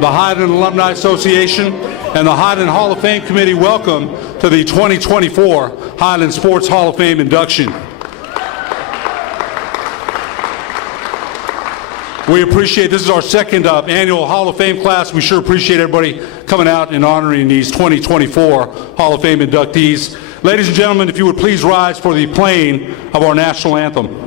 the Highland Alumni Association, and the Highland Hall of Fame Committee welcome to the 2024 Highland Sports Hall of Fame induction. We appreciate, this is our second annual Hall of Fame class. We sure appreciate everybody coming out and honoring these 2024 Hall of Fame inductees. Ladies and gentlemen, if you would please rise for the playing of our national anthem.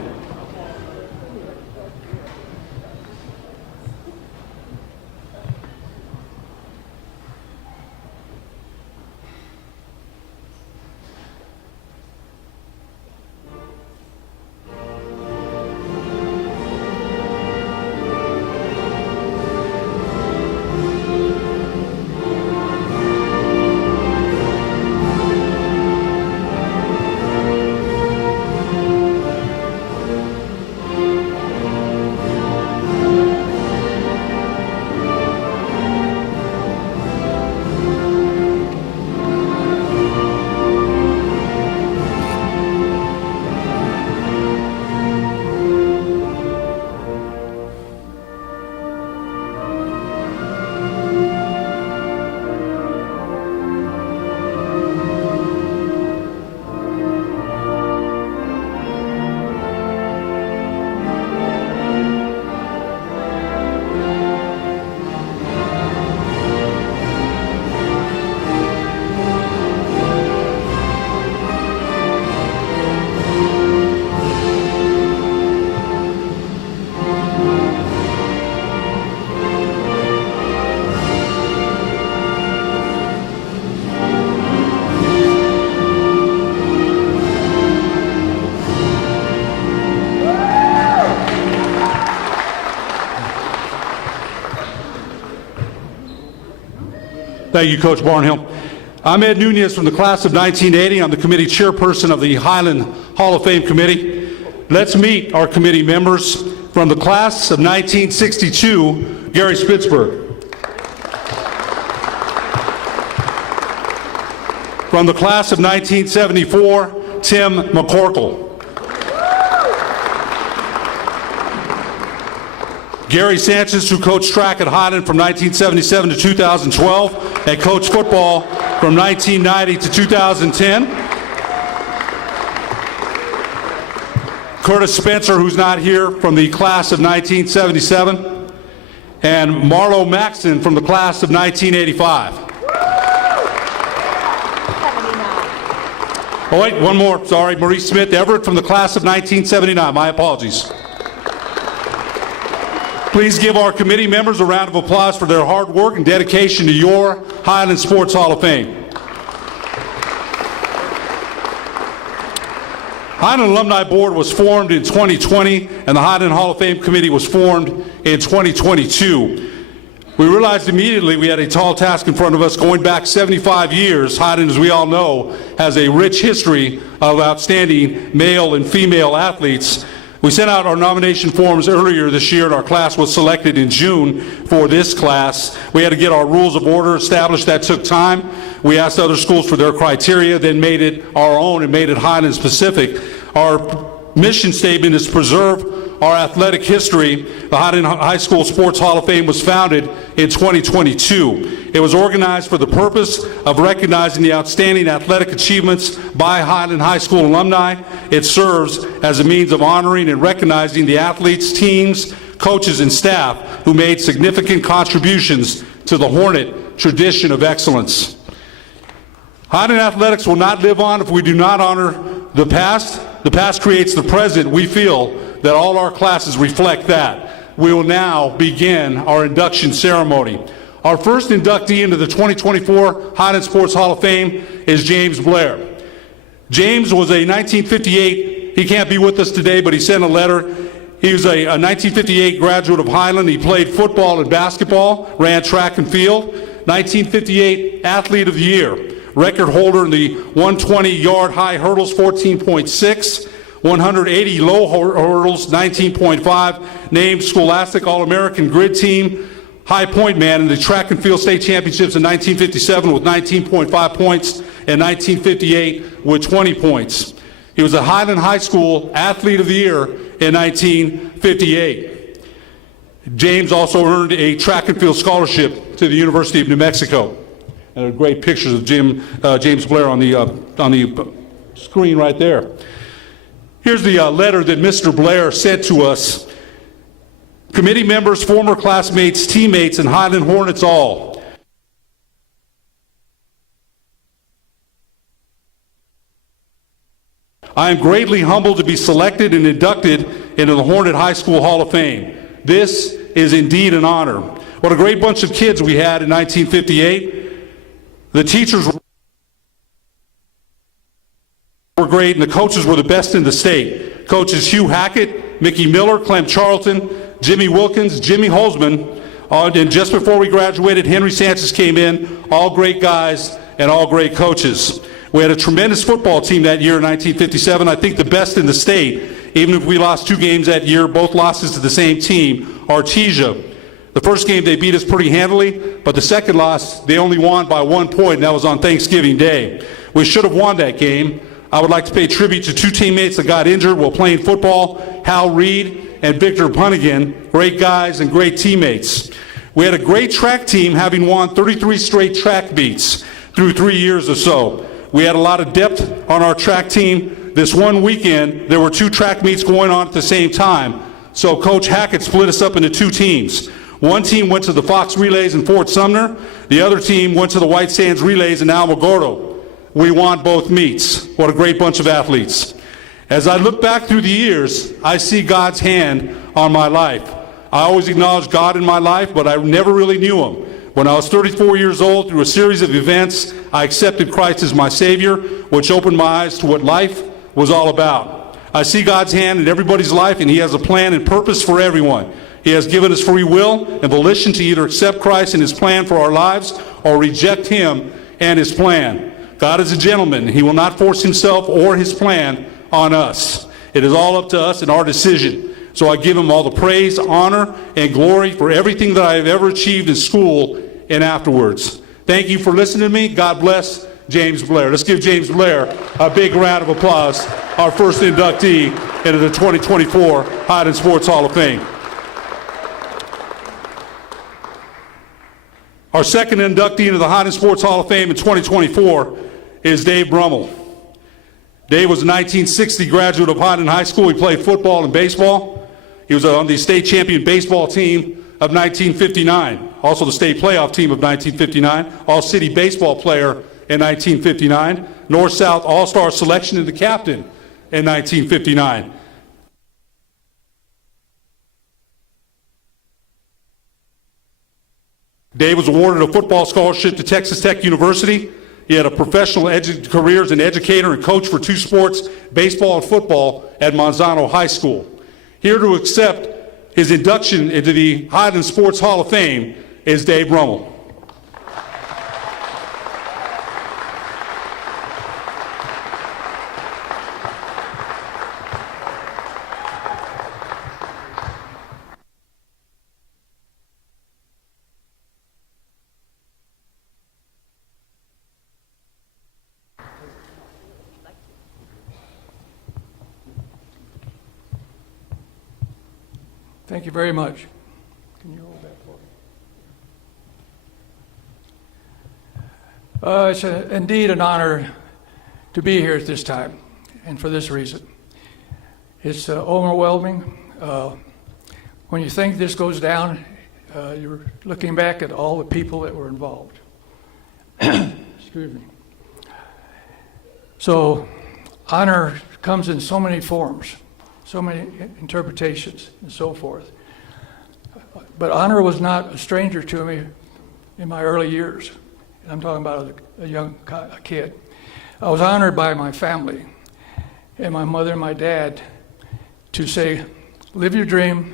Thank you, Coach Barnhill. I'm Ed Nunez from the class of 1980. I'm the committee chairperson of the Highland Hall of Fame Committee. Let's meet our committee members. From the class of 1962, Gary Spitzberg. From the class of 1974, Tim McCorkle. Gary Sanchez, who coached track at Highland from 1977 to 2012 and coached football from 1990 to 2010. Curtis Spencer, who's not here, from the class of 1977. And Marlo Maxton from the class of 1985. Oh wait, one more, sorry. Maurice Smith Everett from the class of 1979. My apologies. Please give our committee members a round of applause for their hard work and dedication to your Highland Sports Hall of Fame. Highland Alumni Board was formed in 2020, and the Highland Hall of Fame Committee was formed in 2022. We realized immediately we had a tall task in front of us. Going back 75 years, Highland, as we all know, has a rich history of outstanding male and female athletes. We sent out our nomination forms earlier this year, and our class was selected in June for this class. We had to get our rules of order established. That took time. We asked other schools for their criteria, then made it our own and made it Highland specific. Our mission statement is to preserve our athletic history. The Highland High School Sports Hall of Fame was founded in 2022. It was organized for the purpose of recognizing the outstanding athletic achievements by Highland High School alumni. It serves as a means of honoring and recognizing the athletes, teams, coaches, and staff who made significant contributions to the Hornet tradition of excellence. Highland athletics will not live on if we do not honor the past. The past creates the present. We feel that all our classes reflect that. We will now begin our induction ceremony. Our first inductee into the 2024 Highland Sports Hall of Fame is James Blair. James was a 1958, he can't be with us today, but he sent a letter. He was a 1958 graduate of Highland. He played football and basketball, ran track and field. 1958 Athlete of the Year. Record holder in the 120-yard high hurdles, 14.6. 180 low hurdles, 19.5. Named Scholastic All-American Grid Team. High point man in the track and field state championships in 1957 with 19.5 points and 1958 with 20 points. He was a Highland High School Athlete of the Year in 1958. James also earned a track and field scholarship to the University of New Mexico. And there are great pictures of James Blair on the screen right there. Here's the letter that Mr. Blair sent to us. Committee members, former classmates, teammates, and Highland Hornets all. I am greatly humbled to be selected and inducted into the Hornet High School Hall of Fame. This is indeed an honor. What a great bunch of kids we had in 1958. The teachers were great, and the coaches were the best in the state. Coaches Hugh Hackett, Mickey Miller, Clem Charlton, Jimmy Wilkins, Jimmy Holzman, and just before we graduated, Henry Sanchez came in, all great guys and all great coaches. We had a tremendous football team that year in 1957, I think the best in the state. Even if we lost 2 games that year, both losses to the same team, Artesia. The first game they beat us pretty handily, but the second loss, they only won by 1 point, and that was on Thanksgiving Day. We should have won that game. I would like to pay tribute to 2 teammates that got injured while playing football, Hal Reed and Victor Punnigan, great guys and great teammates. We had a great track team, having won 33 straight track meets through 3 years or so. We had a lot of depth on our track team. This one weekend, there were 2 track meets going on at the same time. So Coach Hackett split us up into 2 teams. One team went to the Fox Relays in Fort Sumner. The other team went to the White Sands Relays in Alamogordo. We won both meets. What a great bunch of athletes. As I look back through the years, I see God's hand on my life. I always acknowledged God in my life, but I never really knew Him. When I was 34 years old, through a series of events, I accepted Christ as my Savior, which opened my eyes to what life was all about. I see God's hand in everybody's life, and He has a plan and purpose for everyone. He has given us free will and volition to either accept Christ and His plan for our lives or reject Him and His plan. God is a gentleman. He will not force Himself or His plan on us. It is all up to us and our decision. So I give Him all the praise, honor, and glory for everything that I have ever achieved in school and afterwards. Thank you for listening to me. God bless James Blair. Let's give James Blair a big round of applause, our first inductee into the 2024 Highland Sports Hall of Fame. Our second inductee into the Highland Sports Hall of Fame in 2024 is Dave Brummel. Dave was a 1960 graduate of Highland High School. He played football and baseball. He was on the state champion baseball team of 1959, also the state playoff team of 1959, all-city baseball player in 1959, North-South All-Star selection and the captain in 1959. Dave was awarded a football scholarship to Texas Tech University. He had a professional career as an educator and coach for 2 sports, baseball and football, at Monsanto High School. Here to accept his induction into the Highland Sports Hall of Fame is Dave Brummel. Thank you very much. Can you hold that for me? It's indeed an honor to be here at this time, and for this reason. It's overwhelming. When you think this goes down, you're looking back at all the people that were involved. Excuse me. So, honor comes in so many forms, so many interpretations, and so forth. But honor was not a stranger to me in my early years. I'm talking about a young kid. I was honored by my family and my mother and my dad to say, live your dream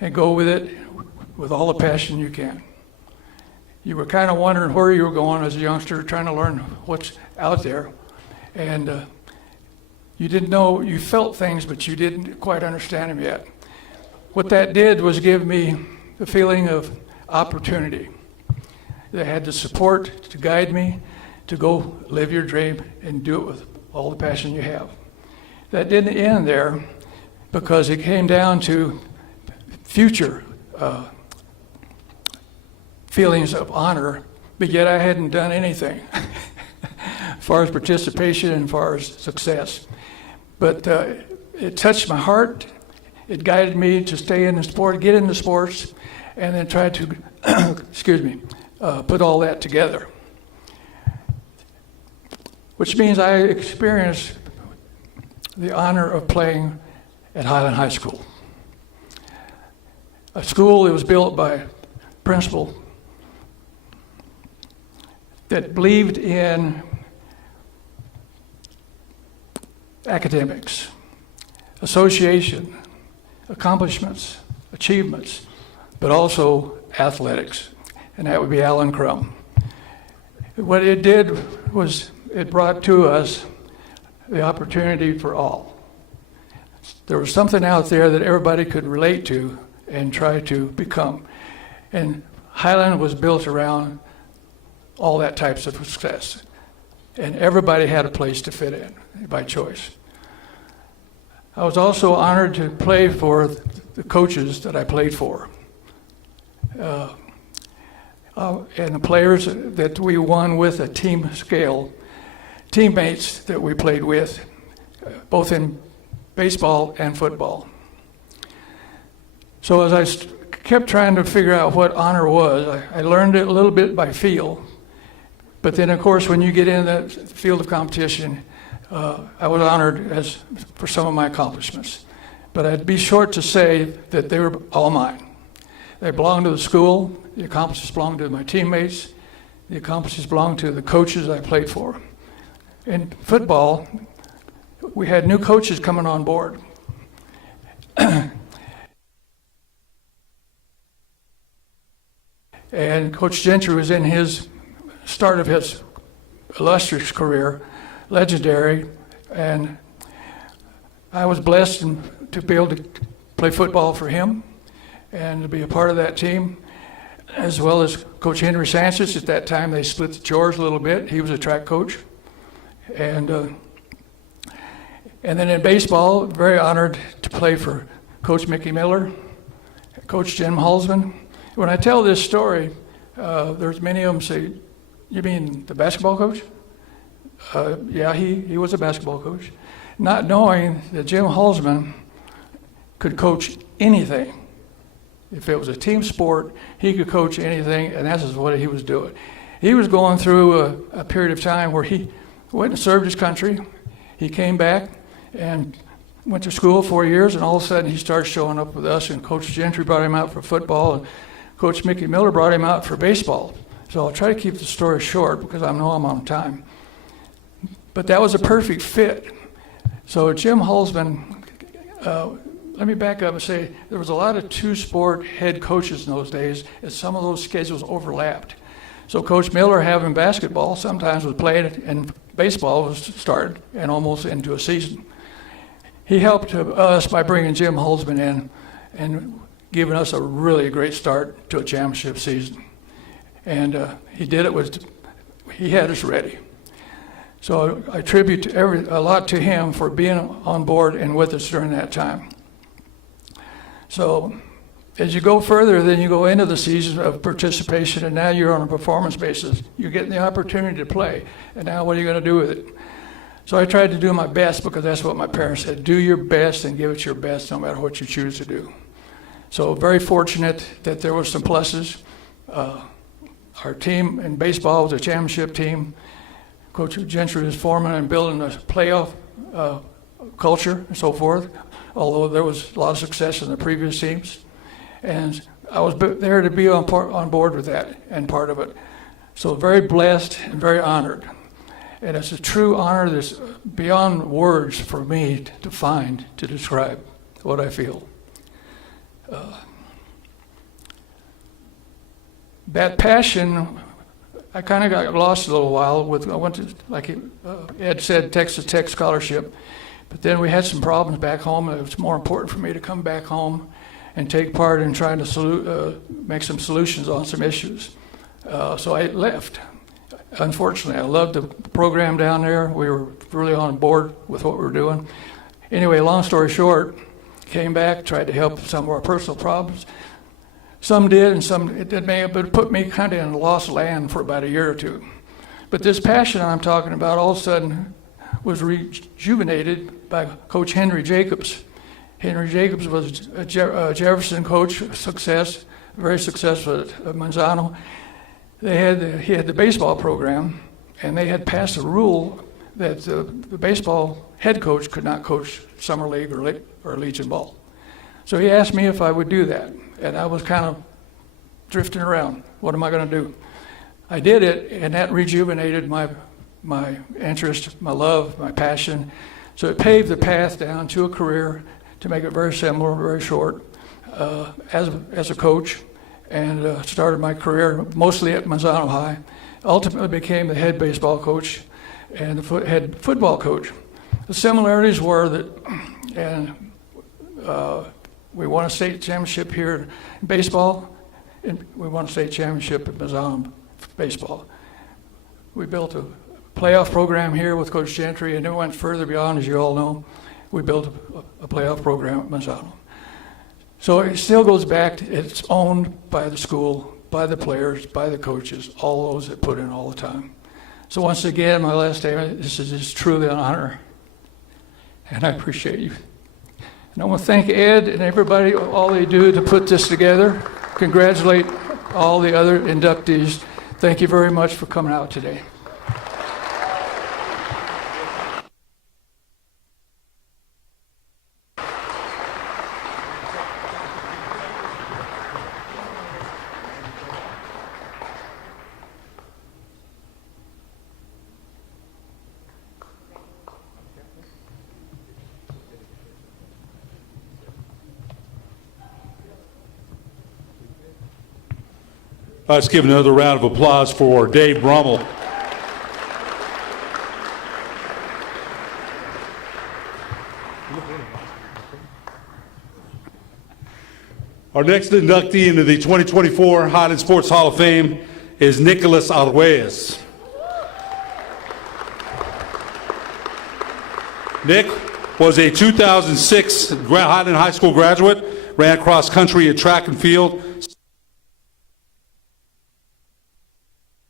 and go with it with all the passion you can. You were kind of wondering where you were going as a youngster, trying to learn what's out there. And you didn't know, you felt things, but you didn't quite understand them yet. What that did was give me the feeling of opportunity. They had the support to guide me to go live your dream and do it with all the passion you have. That didn't end there, because it came down to future feelings of honor, but yet I hadn't done anything as far as participation and as far as success. But it touched my heart. It guided me to stay in the sport, get into sports, and then try to, excuse me, put all that together. Which means I experienced the honor of playing at Highland High School, a school that was built by a principal that believed in academics, association, accomplishments, achievements, but also athletics, and that would be Alan Crum. What it did was it brought to us the opportunity for all. There was something out there that everybody could relate to and try to become. And Highland was built around all that types of success. And everybody had a place to fit in by choice. I was also honored to play for the coaches that I played for. And the players that we won with a team scale, teammates that we played with, both in baseball and football. So as I kept trying to figure out what honor was, I learned it a little bit by feel. But then, of course, when you get in the field of competition, I was honored for some of my accomplishments. But I'd be short to say that they were all mine. They belonged to the school. The accomplishments belonged to my teammates. The accomplishments belonged to the coaches I played for. In football, we had new coaches coming on board. And Coach Gentry was in his start of his illustrious career, legendary, and I was blessed to be able to play football for him and to be a part of that team, as well as Coach Henry Sanchez. At that time, they split the chores a little bit. He was a track coach. And then in baseball, very honored to play for Coach Mickey Miller, Coach Jim Halsman. When I tell this story, there's many of them say, "You mean the basketball coach?" Yeah, he was a basketball coach. Not knowing that Jim Halsman could coach anything. If it was a team sport, he could coach anything, and that's what he was doing. He was going through a period of time where he went and served his country. He came back and went to school 4 years, and all of a sudden he started showing up with us, and Coach Gentry brought him out for football, and Coach Mickey Miller brought him out for baseball. So I'll try to keep the story short because I know I'm on time. But that was a perfect fit. So Jim Halsman, let me back up and say there was a lot of two-sport head coaches in those days, and some of those schedules overlapped. So Coach Miller, having basketball, sometimes was playing, and baseball was started and almost into a season. He helped us by bringing Jim Halsman in and giving us a really great start to a championship season. And he did it he had us ready. So I attribute a lot to him for being on board and with us during that time. So as you go further, then you go into the season of participation, and now you're on a performance basis. You're getting the opportunity to play, and now what are you going to do with it? So I tried to do my best because that's what my parents said. Do your best and give it your best no matter what you choose to do. So very fortunate that there were some pluses. Our team in baseball was a championship team. Coach Gentry was foreman and building a playoff culture and so forth, although there was a lot of success in the previous teams. And I was there to be on board with that and part of it. So very blessed and very honored. And it's a true honor that's beyond words for me to find, to describe what I feel. That passion, I kind of got lost a little while I went to, like Ed said, Texas Tech scholarship. But then we had some problems back home, and it was more important for me to come back home and take part in trying to make some solutions on some issues. So I left. Unfortunately, I loved the program down there. We were really on board with what we were doing. Anyway, long story short, came back, tried to help some of our personal problems. Some did, and some it did may have put me kind of in lost land for about a year or two. But this passion I'm talking about all of a sudden was rejuvenated by Coach Henry Jacobs. Henry Jacobs was a Jefferson coach, success, very successful at Manzano. He had the baseball program, and they had passed a rule that the baseball head coach could not coach summer league or Legion ball. So he asked me if I would do that, and I was kind of drifting around. What am I going to do? I did it, and that rejuvenated my interest, my love, my passion. So it paved the path down to a career, to make it very similar, very short, as a coach, and started my career mostly at Manzano High. Ultimately became the head baseball coach and the head football coach. The similarities were that, we won a state championship here in baseball, and we won a state championship at Manzano baseball. We built a playoff program here with Coach Gentry, and it went further beyond, as you all know. We built a playoff program at Manzano. So it still goes back to, it's owned by the school, by the players, by the coaches, all those that put in all the time. So once again, my last day, this is just truly an honor, and I appreciate you. And I want to thank Ed and everybody, all they do to put this together. Congratulate all the other inductees. Thank you very much for coming out today. Let's give another round of applause for Dave Brummel. Our next inductee into the 2024 Highland Sports Hall of Fame is Nicholas Arguelles. Nick was a 2006 Highland High School graduate, ran cross country and track and field,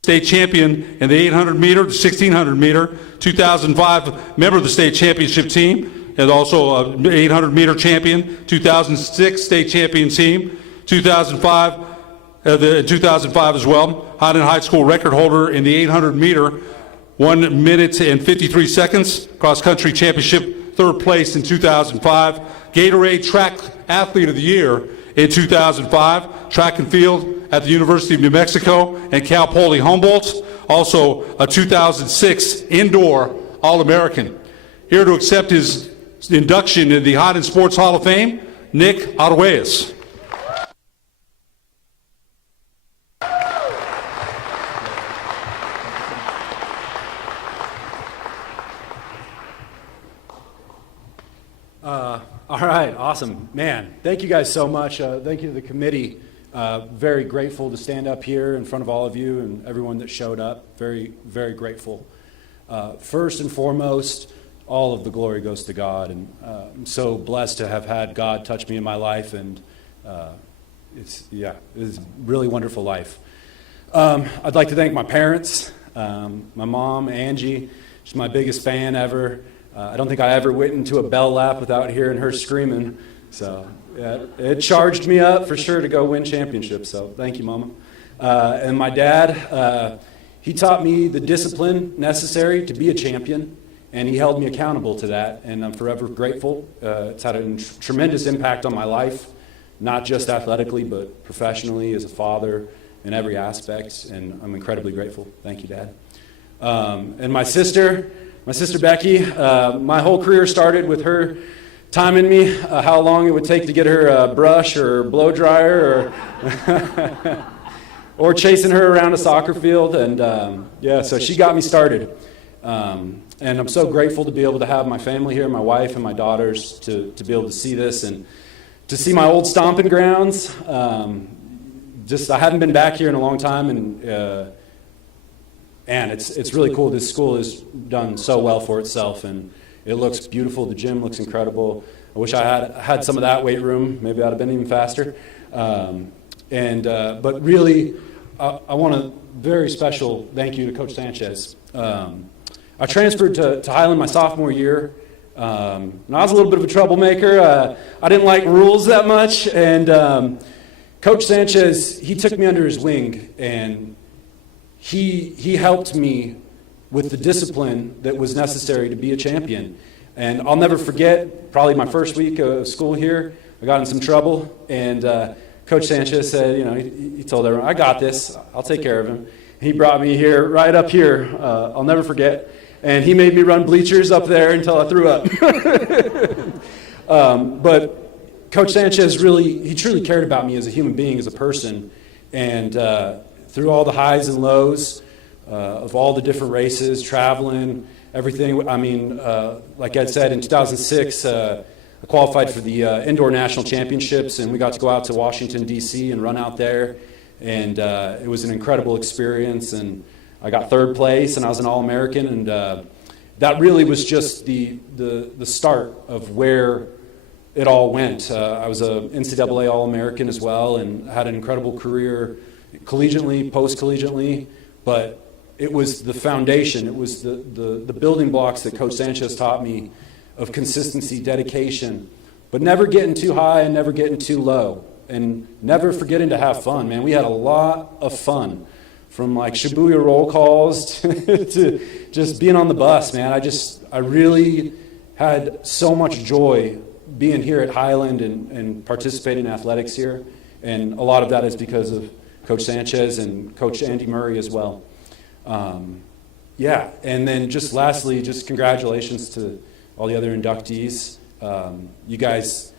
state champion in the 800 meter, the 1600 meter, 2005 member of the state championship team, and also an 800 meter champion, 2006 state champion team, 2005 as well, Highland High School record holder in the 800 meter, 1 minute and 53 seconds, cross country championship, third place in 2005, Gatorade Track Athlete of the Year in 2005, track and field at the University of New Mexico and Cal Poly Humboldt, also a 2006 indoor All-American. Here to accept his induction in the Highland Sports Hall of Fame, Nick Arguelles. All right, awesome. Man, thank you guys so much. Thank you to the committee. Very grateful to stand up here in front of all of you and everyone that showed up. Very, very grateful. First and foremost, all of the glory goes to God, and I'm so blessed to have had God touch me in my life, and it's a really wonderful life. I'd like to thank my parents, my mom, Angie. She's my biggest fan ever. I don't think I ever went into a bell lap without hearing her screaming. So yeah, it charged me up for sure to go win championships. So thank you, Mama. And my dad, he taught me the discipline necessary to be a champion, and he held me accountable to that. And I'm forever grateful. It's had a tremendous impact on my life, not just athletically, but professionally, as a father, in every aspect. And I'm incredibly grateful. Thank you, Dad. And my sister Becky, my whole career started with her timing me, how long it would take to get her a brush or blow dryer or chasing her around a soccer field. And so she got me started. And I'm so grateful to be able to have my family here, my wife and my daughters, to be able to see this and to see my old stomping grounds. I haven't been back here in a long time, and it's really cool. This school has done so well for itself, and it looks beautiful. The gym looks incredible. I wish I had some of that weight room. Maybe I'd have been even faster. But really, I want a very special thank you to Coach Sanchez. I transferred to Highland my sophomore year. And I was a little bit of a troublemaker. I didn't like rules that much. And Coach Sanchez, he took me under his wing, and he helped me with the discipline that was necessary to be a champion. And I'll never forget, probably my first week of school here, I got in some trouble, and Coach Sanchez said, he told everyone, I got this, I'll take care of him. He brought me here, right up here, I'll never forget, and he made me run bleachers up there until I threw up. But Coach Sanchez he truly cared about me as a human being, as a person, and through all the highs and lows of all the different races, traveling, everything. I mean, like Ed said, in 2006, I qualified for the Indoor National Championships, and we got to go out to Washington, D.C. and run out there. And it was an incredible experience. And I got third place, and I was an All-American. And that really was just the start of where it all went. I was an NCAA All-American as well, and had an incredible career collegiately, post-collegiately. But it was the foundation. It was the building blocks that Coach Sanchez taught me of consistency, dedication, but never getting too high and never getting too low, and never forgetting to have fun, man. We had a lot of fun, from like Shibuya roll calls to just being on the bus, man. I really had so much joy being here at Highland and participating in athletics here, and a lot of that is because of Coach Sanchez and Coach Andy Murray as well. Yeah, and then just lastly, just congratulations to all the other inductees. You guys,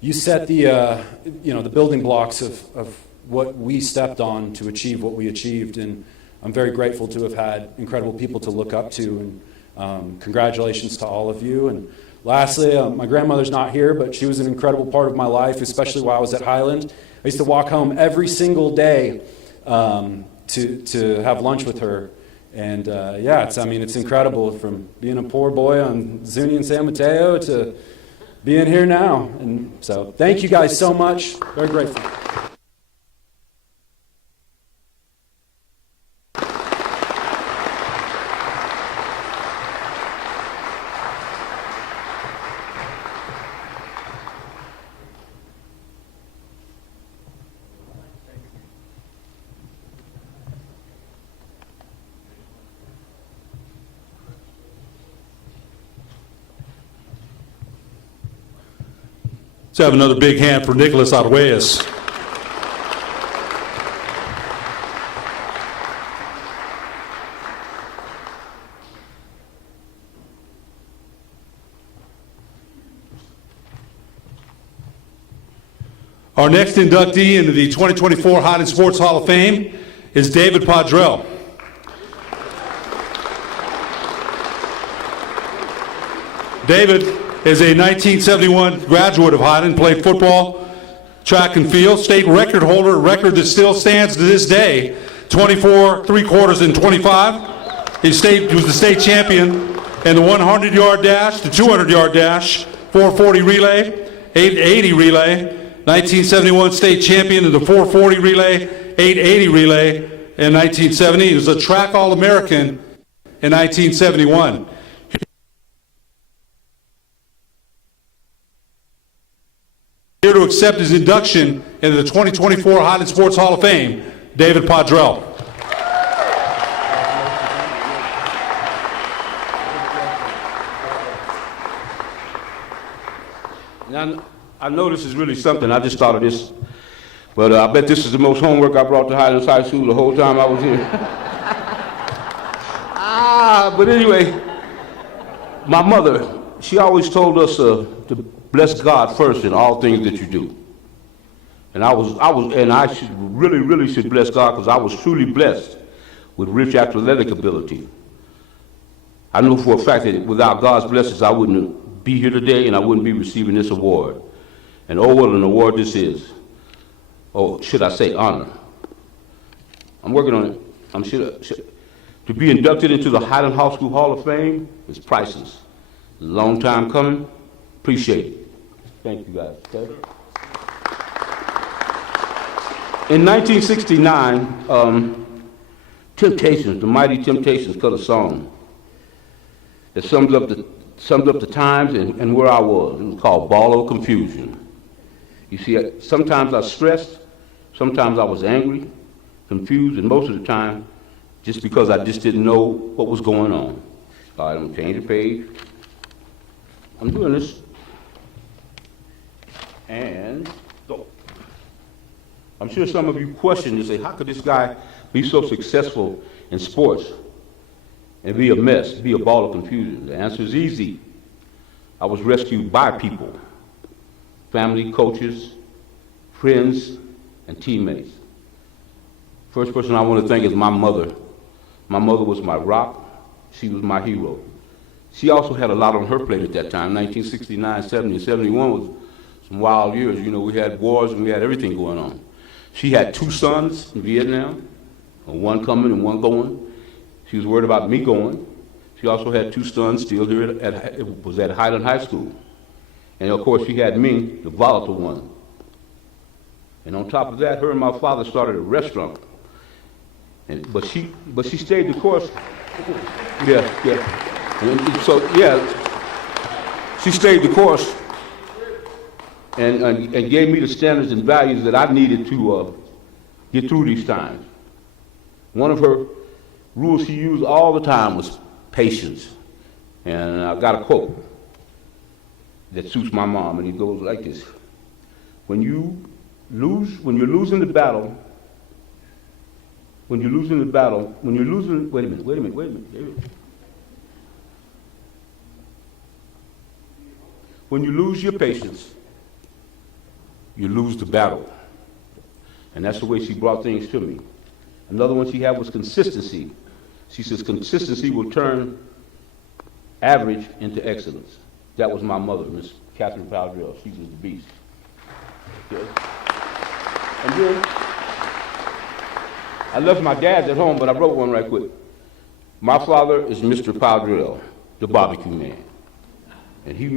you set the building blocks of what we stepped on to achieve what we achieved, and I'm very grateful to have had incredible people to look up to, and congratulations to all of you. And lastly, my grandmother's not here, but she was an incredible part of my life, especially while I was at Highland. I used to walk home every single day to have lunch with her. And it's incredible, from being a poor boy on Zuni and San Mateo to being here now. And so thank you guys so much. Very grateful. Let's have another big hand for Nicholas Arguelles. Our next inductee into the 2024 Highland Sports Hall of Fame is David Padrell. David is a 1971 graduate of Highland, played football, track and field, state record holder, a record that still stands to this day, 24 3/4 and 25. He was the state champion in the 100-yard dash, the 200-yard dash, 440 relay, 880 relay, 1971 state champion in the 440 relay, 880 relay in 1970. He was a track All-American in 1971. Here to accept his induction into the 2024 Highland Sports Hall of Fame, David Padrell. Now, I know this is really something. I just thought of this, but I bet this is the most homework I brought to Highlands High School the whole time I was here. But anyway, my mother, she always told us to bless God first in all things that you do. And I should really should bless God, because I was truly blessed with rich athletic ability. I know for a fact that without God's blessings, I wouldn't be here today, and I wouldn't be receiving this award. And oh, what an award this is. Oh, should I say honor? I'm working on it. To be inducted into the Highland High School Hall of Fame is priceless. A long time coming. Appreciate it. Thank you guys. Okay? In 1969, Temptations, the Mighty Temptations, cut a song that sums up the times and where I was. It was called Ball of Confusion. You see, sometimes I was stressed, sometimes I was angry, confused, and most of the time, just because I just didn't know what was going on. All right, I'm gonna change the page. I'm doing this. And go. I'm sure some of you question and say, how could this guy be so successful in sports and be a mess, be a ball of confusion? The answer is easy. I was rescued by people, family, coaches, friends, and teammates. First person I want to thank is my mother. My mother was my rock. She was my hero. She also had a lot on her plate at that time. 1969, 70, 71 was some wild years. You know, we had wars and we had everything going on. She had 2 sons in Vietnam, one coming and one going. She was worried about me going. She also had 2 sons still here at Highland High School. And of course, she had me, the volatile one. And on top of that, her and my father started a restaurant. But she stayed the course. Yeah. And so, she stayed the course and gave me the standards and values that I needed to get through these times. One of her rules she used all the time was patience. And I've got a quote that suits my mom, and it goes like this. When you're losing the battle, wait a minute. When you lose your patience, you lose the battle. And that's the way she brought things to me. Another one she had was consistency. She says consistency will turn average into excellence. That was my mother, Miss Catherine Powdrell. She was the beast. Okay. And then I left my dad's at home, but I wrote one right quick. My father is Mr. Powdrell, the barbecue man. And his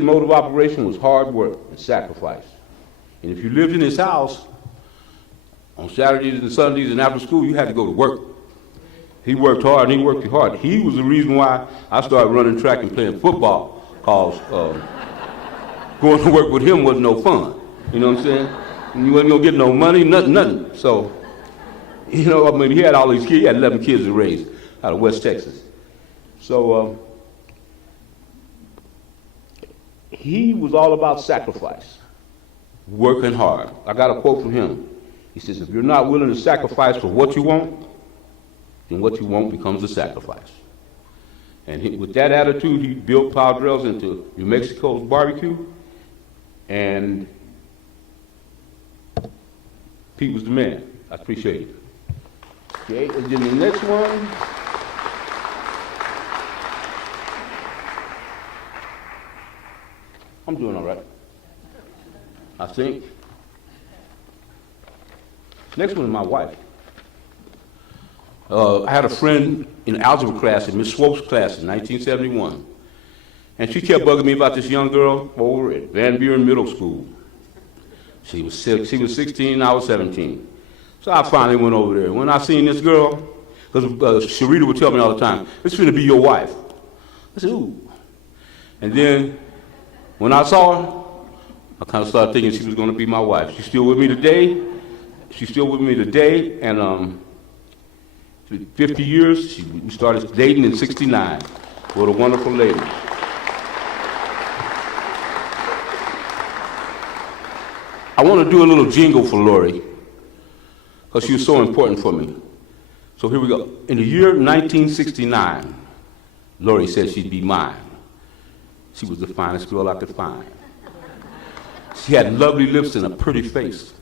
mode of operation was hard work and sacrifice. And if you lived in his house, on Saturdays and Sundays and after school, you had to go to work. He worked hard and he worked hard. He was the reason why I started running track and playing football, because going to work with him wasn't no fun. You know what I'm saying? And you wasn't gonna get no money, nothing. So, you know, I mean, he had all these kids. He had 11 kids to raise out of West Texas. So he was all about sacrifice, working hard. I got a quote from him. He says, if you're not willing to sacrifice for what you want, then what you want becomes a sacrifice. And with that attitude, he built Powdrell's into New Mexico's barbecue, and Pete was the man. I appreciate it. Okay, and then the next one. I'm doing all right, I think. Next one is my wife. I had a friend in algebra class, in Miss Swope's class in 1971. And she kept bugging me about this young girl over at Van Buren Middle School. She was 16, I was 17. So I finally went over there. When I seen this girl, because Sharita would tell me all the time, it's going to be your wife. I said, ooh. And then when I saw her, I kind of started thinking she was going to be my wife. She's still with me today. And 50 years, we started dating in 69. What a wonderful lady. I want to do a little jingle for Lori, because she was so important for me. So here we go. In the year 1969, Lori said she'd be mine. She was the finest girl I could find. She had lovely lips and a pretty face,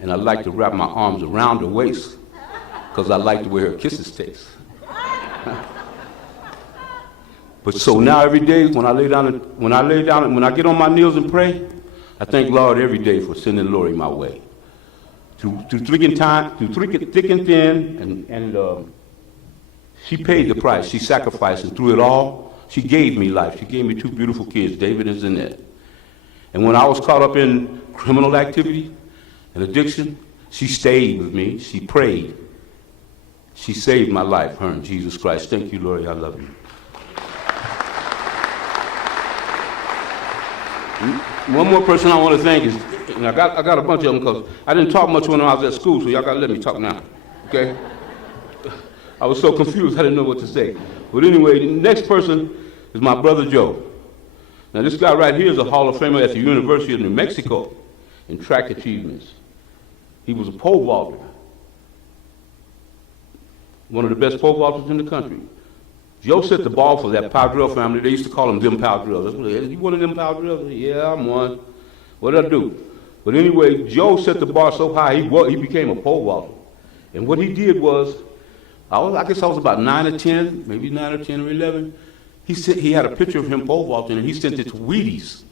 and I liked to wrap my arms around her waist, because I liked the way her kisses taste. But so now every day when I get on my knees and pray, I thank Lord every day for sending Lori my way. Through thick and thin, and she paid the price. She sacrificed, and through it all, she gave me life. She gave me 2 beautiful kids, David and Zanette. And when I was caught up in criminal activity and addiction, she stayed with me. She prayed. She saved my life, her and Jesus Christ. Thank you, Lord. I love you. One more person I want to thank is, and I got a bunch of them because I didn't talk much when I was at school, so y'all got to let me talk now, okay? I was so confused, I didn't know what to say. But anyway, the next person is my brother Joe. Now this guy right here is a Hall of Famer at the University of New Mexico in track achievements. He was a pole vaulter, one of the best pole vaulters in the country. Joe set the ball for that Powdrell family. They used to call him them Powdrells. You one of them Powdrells? Yeah, I'm one. What did I do? But anyway, Joe set the bar so high, he became a pole vaulter. And what he did was, I guess I was about 9 or 10, maybe 9 or 10 or 11. He had a picture of him pole vaulting, and he sent it to Wheaties.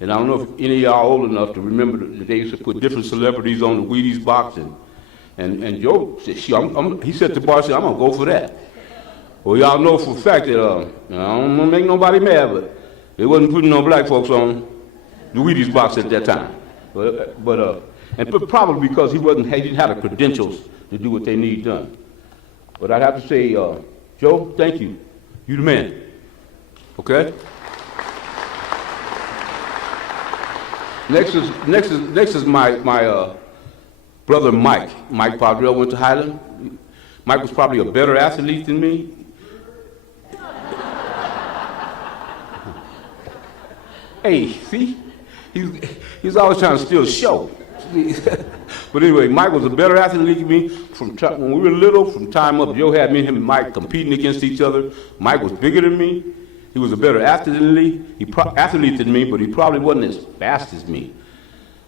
And I don't know if any of y'all are old enough to remember that they used to put different celebrities on the Wheaties box. And Joe said, he set the bar and said, I'm going to go for that. Well, y'all know for a fact that, I don't want to make nobody mad, but they wasn't putting no black folks on the Wheaties box at that time. But probably because he didn't have the credentials to do what they need done. But I'd have to say, Joe, thank you. You the man. Okay? Next is my brother Mike. Mike Powdrell went to Highland. Mike was probably a better athlete than me. Hey, see? He's always trying to steal the show. But anyway, Mike was a better athlete than me. When we were little, from time up, Joe had me and him and Mike competing against each other. Mike was bigger than me. He was a better athlete than me, but he probably wasn't as fast as me.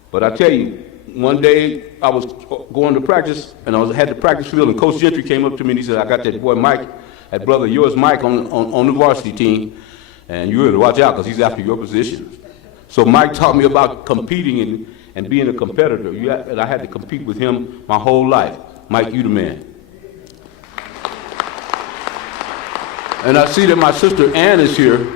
But I tell you, one day I was going to practice, and I had the practice field, and Coach Gentry came up to me and he said, I got that boy Mike, that brother yours Mike on the varsity team, and you really watch out because he's after your position. So Mike taught me about competing and being a competitor. And I had to compete with him my whole life. Mike, you the man. And I see that my sister Ann is here.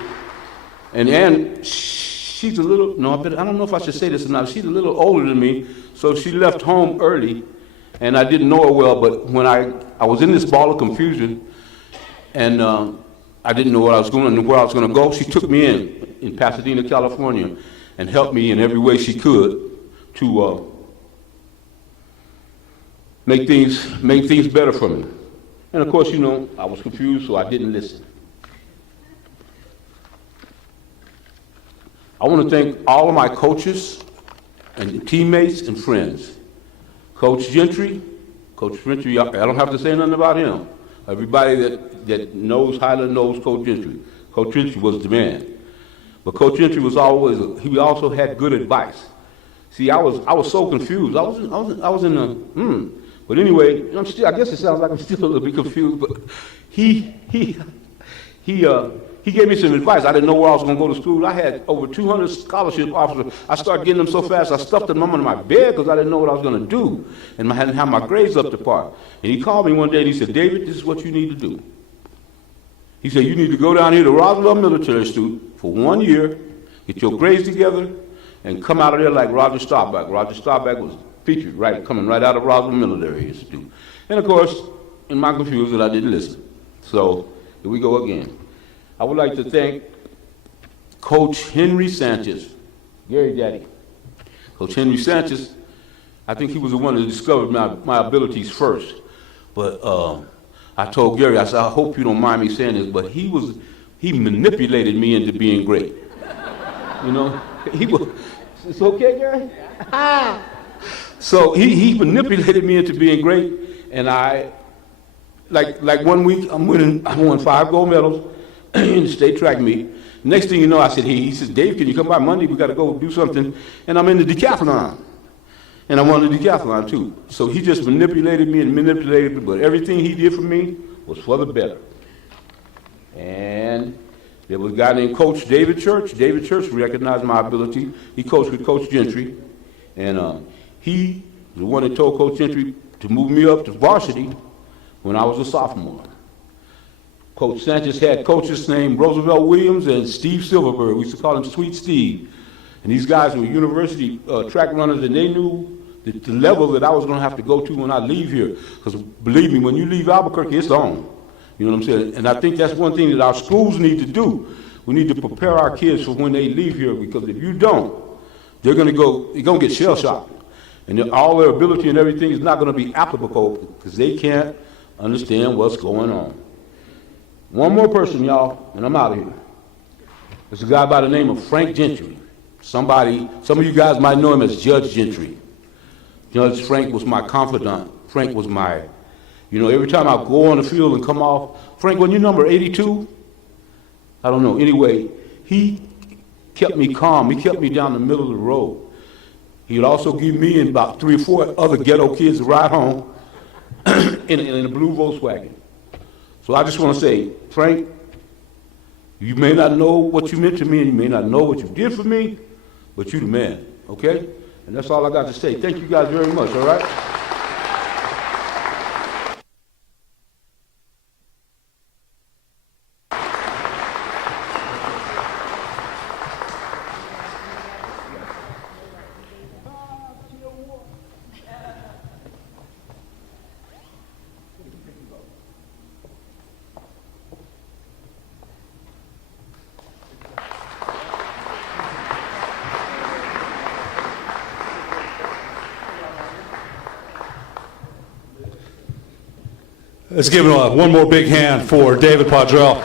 And Ann, she's a little, I don't know if I should say this or not. She's a little older than me, so she left home early. And I didn't know her well, but when I was in this ball of confusion, and I didn't know what I was going and where I was going to go, she took me in Pasadena, California, and helped me in every way she could to make things better for me. And of course, I was confused, so I didn't listen. I want to thank all of my coaches and teammates and friends. Coach Gentry, I don't have to say nothing about him. Everybody that knows Highland knows Coach Gentry. Coach Gentry was the man. But Coach Gentry he also had good advice. See, I was so confused. I was in a, But anyway, I guess it sounds like I'm still a little bit confused, but he gave me some advice. I didn't know where I was going to go to school. I had over 200 scholarship offers. I started getting them so fast, I stuffed them under my bed because I didn't know what I was going to do. And I hadn't had my grades up to par. And he called me one day and he said, David, this is what you need to do. He said, you need to go down here to Roswell Military Institute for 1 year, get your grades together, and come out of there like Roger Staubach. Roger Staubach was featured coming right out of Roswell Military Institute. And of course, in my confusion, I didn't listen. So here we go again. I would like to thank Coach Henry Sanchez, Gary Daddy. Coach Henry Sanchez, I think he was the one that discovered my abilities first. But I told Gary, I said, I hope you don't mind me saying this, but he manipulated me into being great. It's okay, Gary? So he manipulated me into being great, and I, like 1 week, I won 5 gold medals in the state track meet. Next thing you know, I said, he says, Dave, can you come by Monday? We got to go do something. And I'm in the decathlon. And I won the decathlon too. So he just manipulated me, but everything he did for me was for the better. And there was a guy named Coach David Church. David Church recognized my ability. He coached with Coach Gentry. And he was the one that told Coach Gentry to move me up to varsity when I was a sophomore. Coach Sanchez had coaches named Roosevelt Williams and Steve Silverberg. We used to call him Sweet Steve. And these guys were university track runners, and they knew the level that I was going to have to go to when I leave here. Because believe me, when you leave Albuquerque, it's on. You know what I'm saying? And I think that's one thing that our schools need to do. We need to prepare our kids for when they leave here, because if you don't, they're going to get shell-shocked. And all their ability and everything is not going to be applicable because they can't understand what's going on. One more person, y'all, and I'm out of here. There's a guy by the name of Frank Gentry. Some of you guys might know him as Judge Gentry. Judge Frank was my confidant. Frank was my, every time I go on the field and come off, Frank, when you number 82? I don't know. Anyway, he kept me calm. He kept me down the middle of the road. He would also give me and about 3 or 4 other ghetto kids a ride home in a blue Volkswagen. So I just want to say, Frank, you may not know what you meant to me, and you may not know what you did for me, but you the man, okay? And that's all I got to say. Thank you guys very much, all right? Let's give him one more big hand for David Padrell.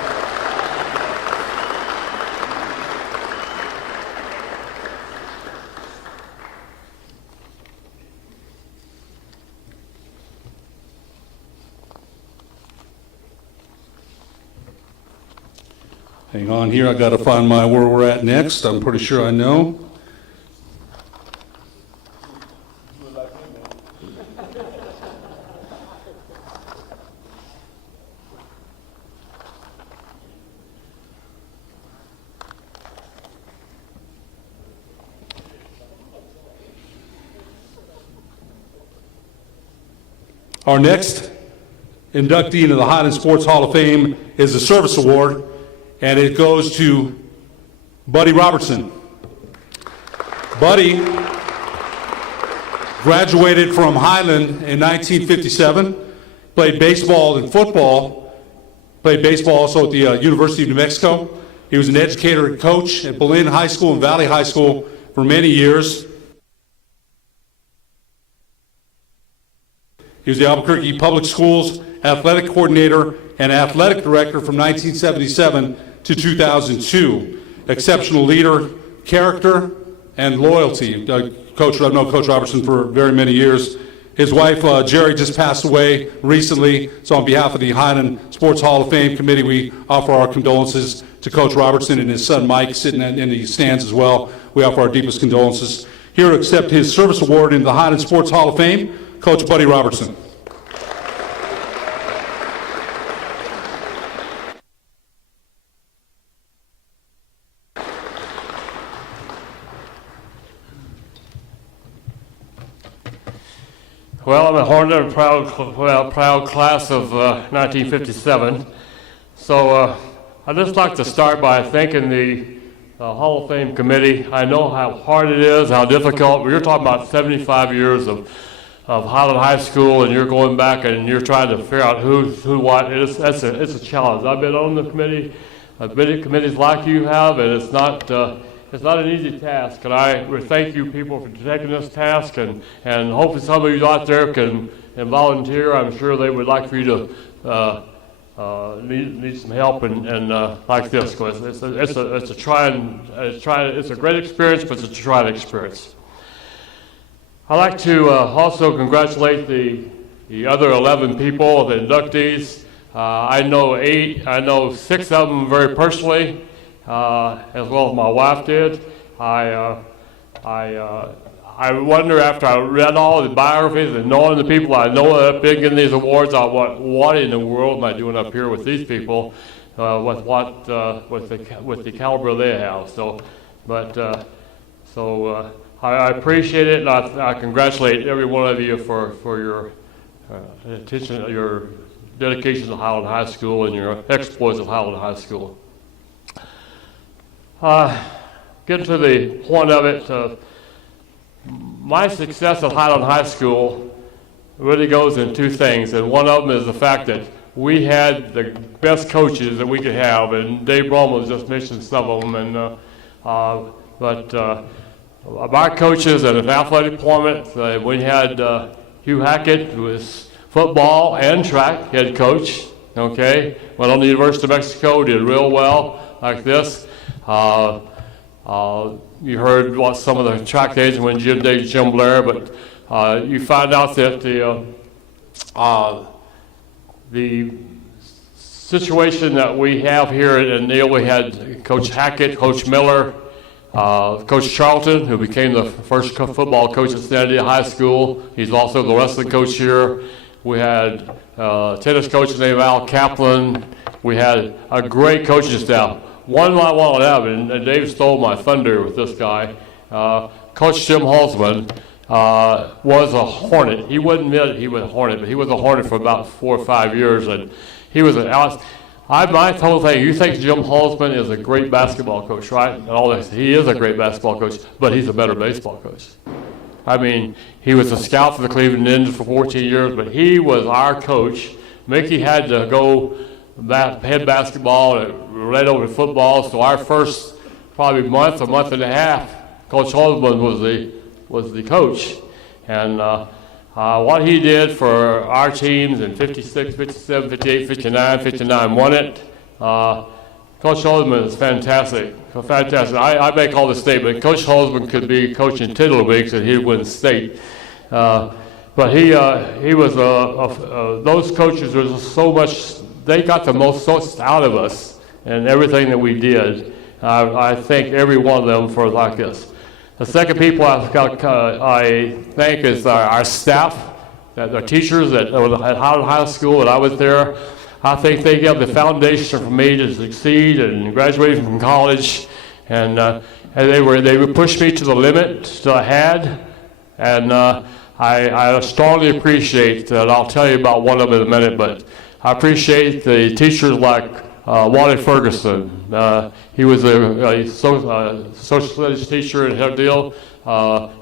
Hang on here, I got to find where we're at next. I'm pretty sure I know. Our next inductee into the Highland Sports Hall of Fame is the Service Award, and it goes to Buddy Robertson. Buddy graduated from Highland in 1957, played baseball and football, played baseball also at the University of New Mexico. He was an educator and coach at Belen High School and Valley High School for many years. He was the Albuquerque Public Schools athletic coordinator and athletic director from 1977 to 2002. Exceptional leader, character, and loyalty. Coach, I've known Coach Robertson for very many years. His wife, Jerry, just passed away recently, so on behalf of the Highland Sports Hall of Fame Committee, we offer our condolences to Coach Robertson and his son Mike, sitting in the stands as well. We offer our deepest condolences. Here to accept his service award in the Highland Sports Hall of Fame, Coach Buddy Robertson. Well, I'm a Hornet and proud class of 1957. So I'd just like to start by thanking the Hall of Fame committee. I know how hard it is, how difficult. You're talking about 75 years of Highland High School, and you're going back and you're trying to figure out who what. It's a challenge. I've been on the committee. I've been at committees like you have, and it's not an easy task. And I thank you people for taking this task, and hopefully some of you out there can volunteer. I'm sure they would like for you to need some help and like this, because it's a great experience, but it's a trying experience. I'd like to also congratulate the other 11 people, the inductees. I know 6 of them very personally, as well as my wife did. I wonder, after I read all the biographies and knowing the people I know that have been getting these awards, what in the world am I doing up here with these people, with the caliber they have. So I appreciate it, and I congratulate every one of you for your attention, your dedication to Highland High School and your exploits of Highland High School. Get get to the point of it, my success at Highland High School really goes in two things, and one of them is the fact that we had the best coaches that we could have, and Dave Bromwell just mentioned some of them, and our coaches at an athletic department, we had Hugh Hackett, who was football and track head coach, okay, went on to the University of Mexico, did real well like this. You heard what some of the track days when Jim Blair, but you find out that the situation that we have here at Neal, we had Coach Hackett, Coach Miller, Coach Charlton, who became the first football coach at Sandia High School. He's also the wrestling coach here. We had a tennis coach named Al Kaplan. We had a great coaching staff. One I want to have, and Dave stole my thunder with this guy, Coach Jim Halsman was a Hornet. He wouldn't admit he was a Hornet, but he was a Hornet for about 4 or 5 years, and he was my whole thing, you think Jim Halsman is a great basketball coach, right? And all this, he is a great basketball coach, but he's a better baseball coach. I mean, he was a scout for the Cleveland Indians for 14 years, but he was our coach. Mickey had to go head basketball and led over to football, so our first probably month and a half, Coach Halsman was the coach. And what he did for our teams in 56, 57, 58, 59, 59 won it. Coach Halsman is fantastic. Fantastic. I make all the statement. Coach Halsman could be coaching Tiddlywinks and he'd win state. But he was those coaches were so much. They got the most out of us and everything that we did. I thank every one of them for like this. The second people I thank is our staff, the teachers at Highland High School, and I was there. I think they gave the foundation for me to succeed and graduate from college, and they would push me to the limit that I had, and I strongly appreciate that. I'll tell you about one of them in a minute, but I appreciate the teachers like Wally Ferguson. He was a social studies teacher in Hill.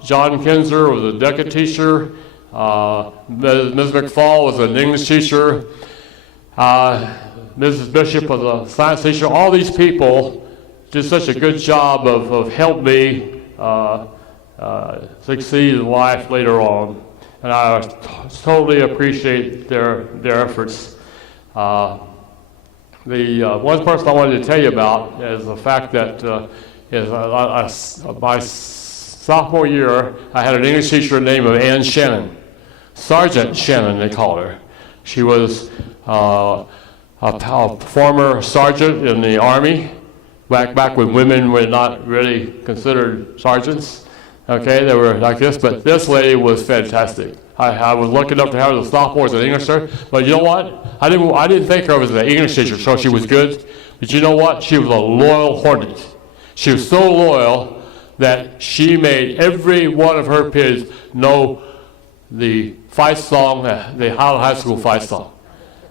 John Kinzer was a DECA teacher. Ms. McFall was an English teacher. Mrs. Bishop was a science teacher. All these people did such a good job of helping me succeed in life later on. And I totally appreciate their efforts. The one person I wanted to tell you about is the fact that my sophomore year, I had an English teacher named Ann Shannon. Sergeant Shannon, they called her. She was a former sergeant in the Army, back when women were not really considered sergeants. Okay, they were like this, but this lady was fantastic. I was lucky enough to have her as a sophomore as an English teacher, but you know what? I didn't think her as an English teacher, so she was good. But you know what? She was a loyal Hornet. She was so loyal that she made every one of her kids know the fight song, the Highland High School fight song.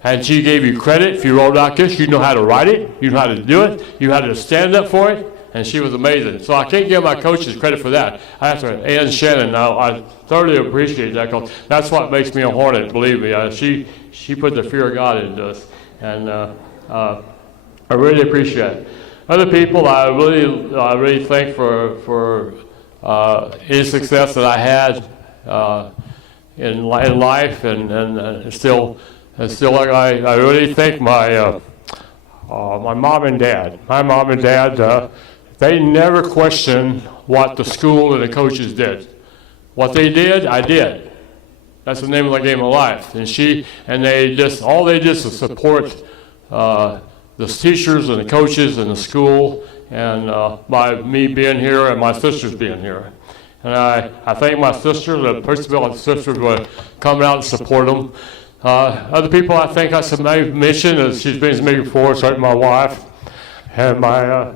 And she gave you credit if you wrote like this. You know how to write it. You know how to do it. You had to stand up for it. And she was amazing. So I can't give my coaches credit for that. I have to, Ann Shannon, now I thoroughly appreciate that because that's what makes me a Hornet, believe me. She put the fear of God into us. And I really appreciate it. Other people I really thank for any success that I had in life and still like I really thank my mom and dad. My mom and dad, they never questioned what the school and the coaches did. What they did, I did. That's the name of the game of life. And they just all they did was support the teachers and the coaches and the school, and by me being here and my sisters being here. And I thank my sisters, the Percival sisters were coming out and support them. Other people I think I should mention, as she's been to me before, certainly my wife, and my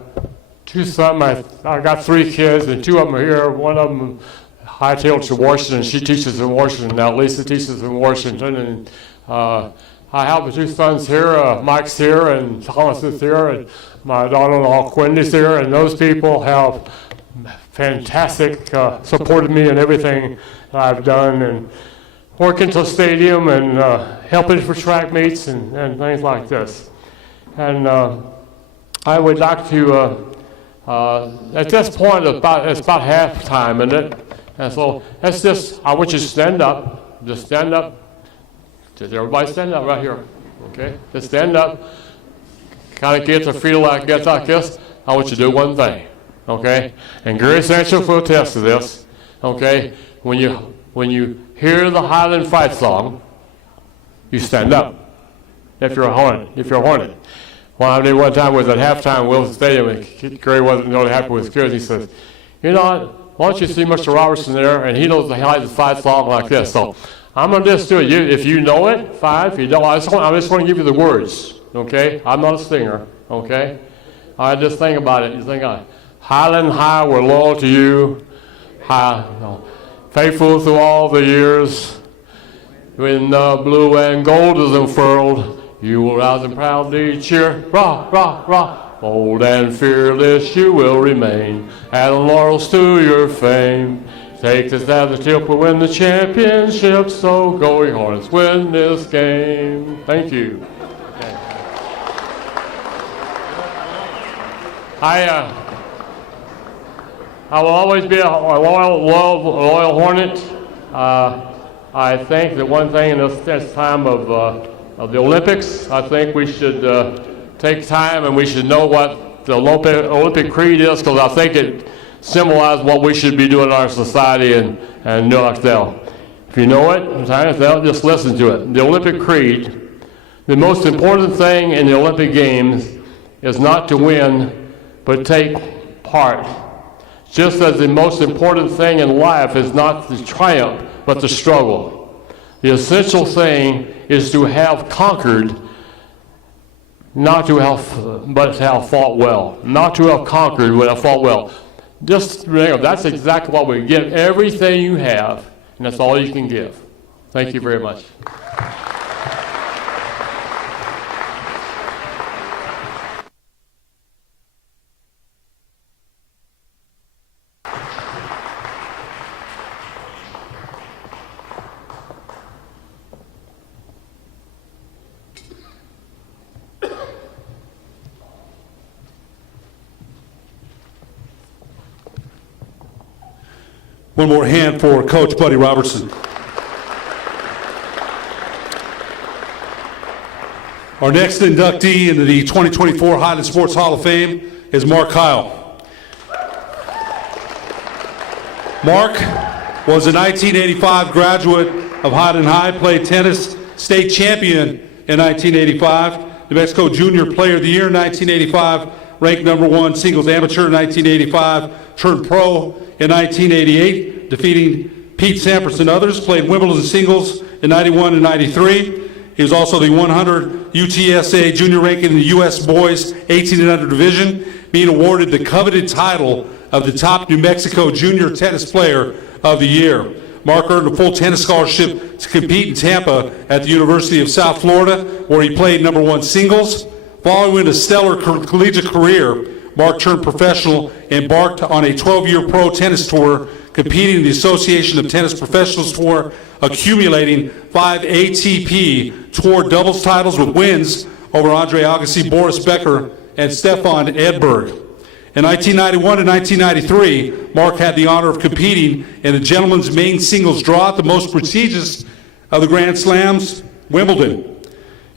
two sons. I got 3 kids, and 2 of them are here. One of them hightailed to Washington. She teaches in Washington now. Lisa teaches in Washington, and I have the 2 sons here. Mike's here, and Thomas is here, and my daughter-in-law Quindy's here, and those people have fantastic, supported me in everything that I've done, and working to the stadium and helping for track meets and things like this. And I would like to, at this point, it's about halftime, isn't it? And so that's just, I want you to stand up, just stand up. Just everybody stand up right here, okay? Just stand up, kind of get the feel like this. I want you to do one thing, okay? And Gary Sancho will attest to this, okay? When you hear the Highland fight song, you stand up. If you're a Hornet. Well, I did one time was at halftime, Wilson Stadium, and Gary wasn't really happy with his kids. He says, you know what? Why don't you see Mr. Robertson there? And he knows the Highland fight song like this. So I'm going to just do it. If you know it, fine. If you don't, I just want to give you the words, okay? I'm not a singer, okay? All right, just think about it. You think, Highland High, we're loyal to you. Faithful through all the years. When the blue and gold is unfurled, you will rise and proudly cheer. Rah, rah, rah. Bold and fearless you will remain, adding laurels to your fame. Take this as a tip, we'll win the championship, so go your Hornets, win this game. Thank you. I will always be a loyal Hornet. I think that one thing in this time of the Olympics, I think we should take time and we should know what the Olympic creed is, because I think it symbolizes what we should be doing in our society and New York. If you know it, just listen to it. The Olympic creed, the most important thing in the Olympic Games is not to win, but take part. Just as the most important thing in life is not the triumph, but the struggle. The essential thing is to have conquered, but to have fought well. Not to have conquered, but have fought well. Just remember, that's exactly what we give. Everything you have, and that's all you can give. Thank you very much. One more hand for Coach Buddy Robertson. Our next inductee into the 2024 Highland Sports Hall of Fame is Mark Kyle. Mark was a 1985 graduate of Highland High, played tennis, state champion in 1985, New Mexico Junior Player of the Year in 1985, ranked #1 singles amateur in 1985, turned pro in 1988, defeating Pete Sampras and others, played Wimbledon singles in 91 and 93. He was also the 100 UTSA junior ranking in the U.S. boys 18 and under division, being awarded the coveted title of the top New Mexico junior tennis player of the year. Mark earned a full tennis scholarship to compete in Tampa at the University of South Florida, where he played #1 singles. Following a stellar collegiate career, Mark turned professional and embarked on a 12-year pro tennis tour, competing in the Association of Tennis Professionals Tour, accumulating 5 ATP Tour doubles titles with wins over Andre Agassi, Boris Becker, and Stefan Edberg. In 1991 and 1993, Mark had the honor of competing in the gentlemen's main singles draw at the most prestigious of the Grand Slams, Wimbledon.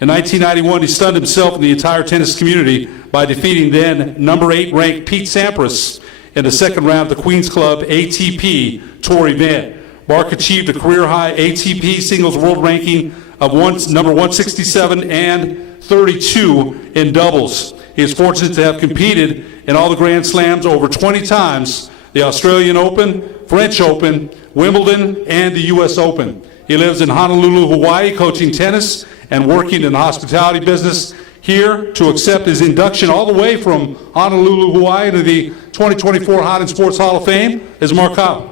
In 1991, he stunned himself and the entire tennis community by defeating then #8 ranked Pete Sampras in the second round of the Queen's Club ATP Tour event. Mark achieved a career-high ATP singles world ranking of number 167 and 32 in doubles. He is fortunate to have competed in all the Grand Slams over 20 times, the Australian Open, French Open, Wimbledon, and the U.S. Open. He lives in Honolulu, Hawaii, coaching tennis and working in the hospitality business. Here to accept his induction all the way from Honolulu, Hawaii to the 2024 Highland Sports Hall of Fame is Mark Kyle.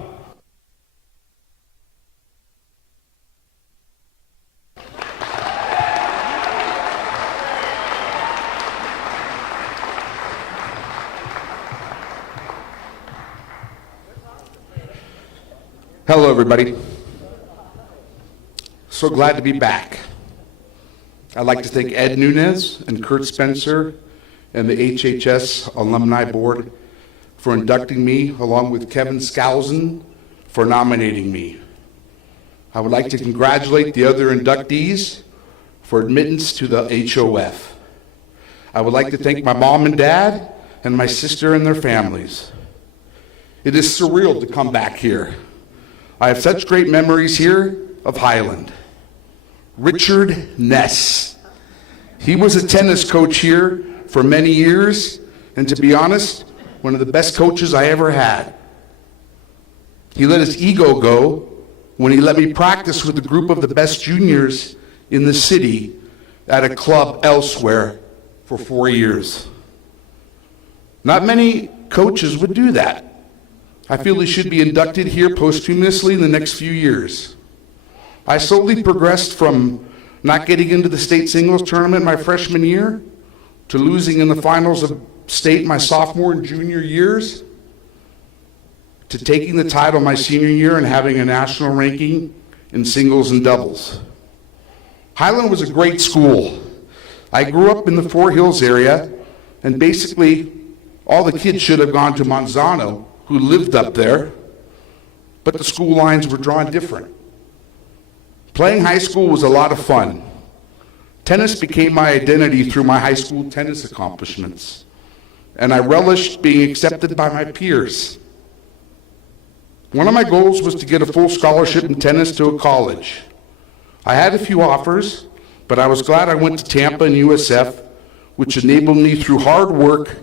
Hello, everybody. So glad to be back. I'd like to thank Ed Nunez and Kurt Spencer and the HHS Alumni Board for inducting me, along with Kevin Skousen for nominating me. I would like to congratulate the other inductees for admittance to the HOF. I would like to thank my mom and dad and my sister and their families. It is surreal to come back here. I have such great memories here of Highland. Richard Ness. He was a tennis coach here for many years, and to be honest, one of the best coaches I ever had. He let his ego go when he let me practice with a group of the best juniors in the city at a club elsewhere for 4 years. Not many coaches would do that. I feel he should be inducted here posthumously in the next few years. I slowly progressed from not getting into the state singles tournament my freshman year to losing in the finals of state my sophomore and junior years to taking the title my senior year and having a national ranking in singles and doubles. Highland was a great school. I grew up in the Fort Hills area, and basically all the kids should have gone to Monzano who lived up there, but the school lines were drawn different. Playing high school was a lot of fun. Tennis became my identity through my high school tennis accomplishments, and I relished being accepted by my peers. One of my goals was to get a full scholarship in tennis to a college. I had a few offers, but I was glad I went to Tampa and USF, which enabled me through hard work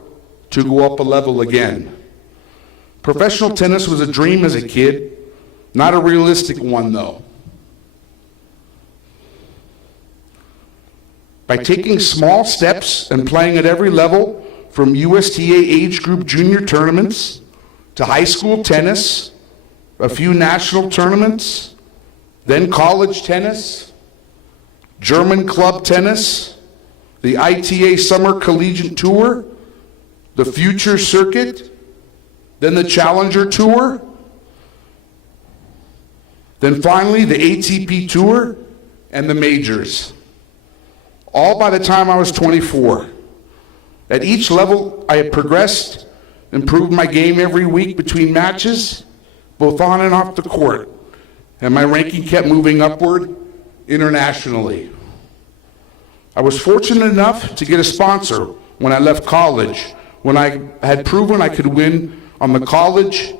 to go up a level again. Professional tennis was a dream as a kid, not a realistic one though. By taking small steps and playing at every level, from USTA age group junior tournaments to high school tennis, a few national tournaments, then college tennis, German club tennis, the ITA Summer Collegiate Tour, the Future Circuit, then the Challenger Tour, then finally the ATP Tour and the Majors. All by the time I was 24. At each level, I had progressed, improved my game every week between matches, both on and off the court, and my ranking kept moving upward internationally. I was fortunate enough to get a sponsor when I left college, when I had proven I could win on the college,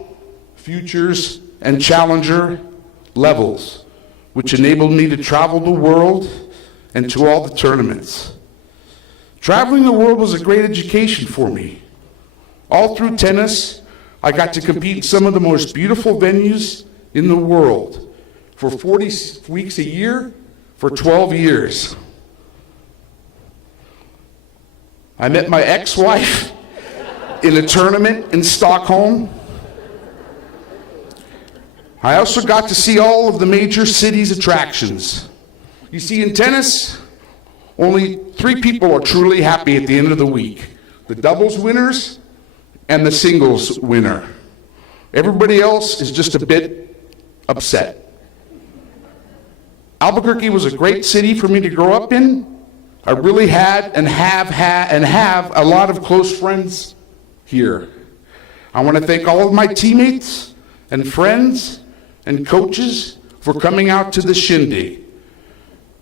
futures, and challenger levels, which enabled me to travel the world and to all the tournaments. Traveling the world was a great education for me. All through tennis, I got to compete in some of the most beautiful venues in the world for 40 weeks a year for 12 years. I met my ex-wife in a tournament in Stockholm. I also got to see all of the major cities' attractions. You see, in tennis, only 3 people are truly happy at the end of the week: the doubles winners and the singles winner. Everybody else is just a bit upset. Albuquerque was a great city for me to grow up in. I really had and have a lot of close friends here. I want to thank all of my teammates and friends and coaches for coming out to the shindig.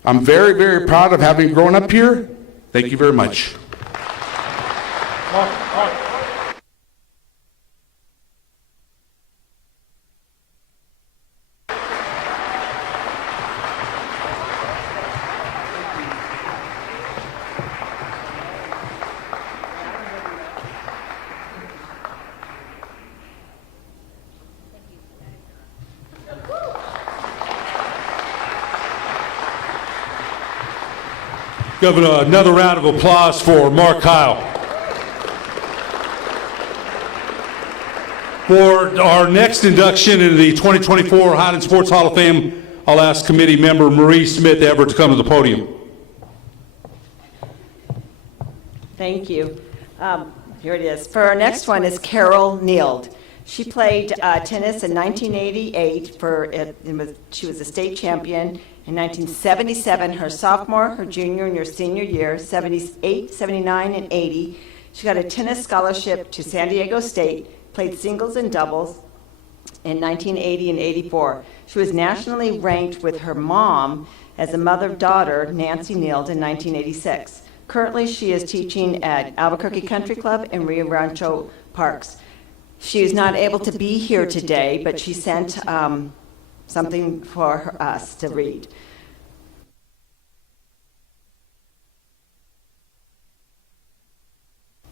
I'm very, very proud of having grown up here. Thank you very much. Give another round of applause for Mark Kyle. For our next induction into the 2024 Highland Sports Hall of Fame, I'll ask committee member Marie Smith Everett to come to the podium. Thank you. Here it is. For our next one is Carol Neild. She played tennis in 1988 she was a state champion. In 1977, her sophomore, her junior, and her senior year, 78, 79, and 80. She got a tennis scholarship to San Diego State, played singles and doubles in 1980 and 84. She was nationally ranked with her mom as a mother-daughter, Nancy Neild, in 1986. Currently, she is teaching at Albuquerque Country Club and Rio Rancho Parks. She is not able to be here today, but she sent something for us to read.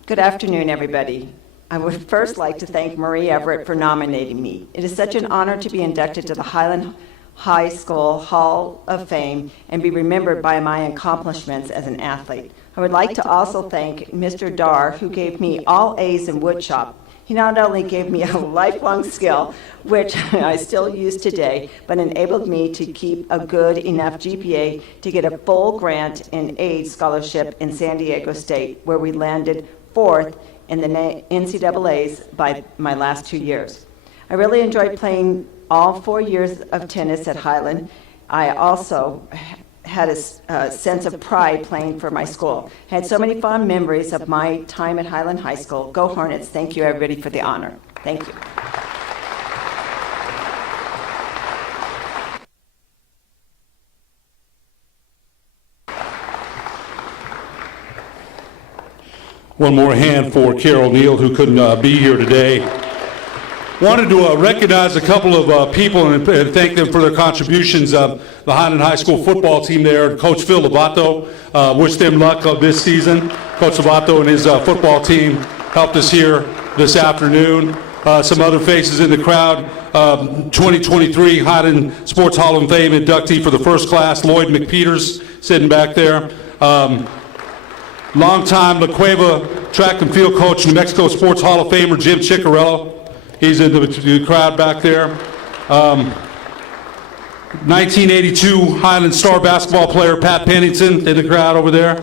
Good afternoon, everybody. I would first like to thank Marie Everett for nominating me. It is such an honor to be inducted to the Highland High School Hall of Fame and be remembered by my accomplishments as an athlete. I would like to also thank Mr. Dar, who gave me all A's in woodshop. He not only gave me a lifelong skill, which I still use today, but enabled me to keep a good enough GPA to get a full grant and aid scholarship in San Diego State, where we landed 4th in the NCAAs by my last 2 years. I really enjoyed playing all 4 years of tennis at Highland. I also had a sense of pride playing for my school. I had so many fond memories of my time at Highland High School. Go Hornets. Thank you, everybody, for the honor. Thank you. One more hand for Carol Neal, who couldn't be here today. Wanted to recognize a couple of people and thank them for their contributions. The Highland High School football team there, Coach Phil Lovato, wish them luck this season. Coach Lovato and his football team helped us here this afternoon. Some other faces in the crowd, 2023 Highland Sports Hall of Fame inductee for the first class, Lloyd McPeters, sitting back there. Longtime La Cueva track and field coach, New Mexico Sports Hall of Famer Jim Ciccarello. He's in the crowd back there. 1982 Highland star basketball player Pat Pennington in the crowd over there.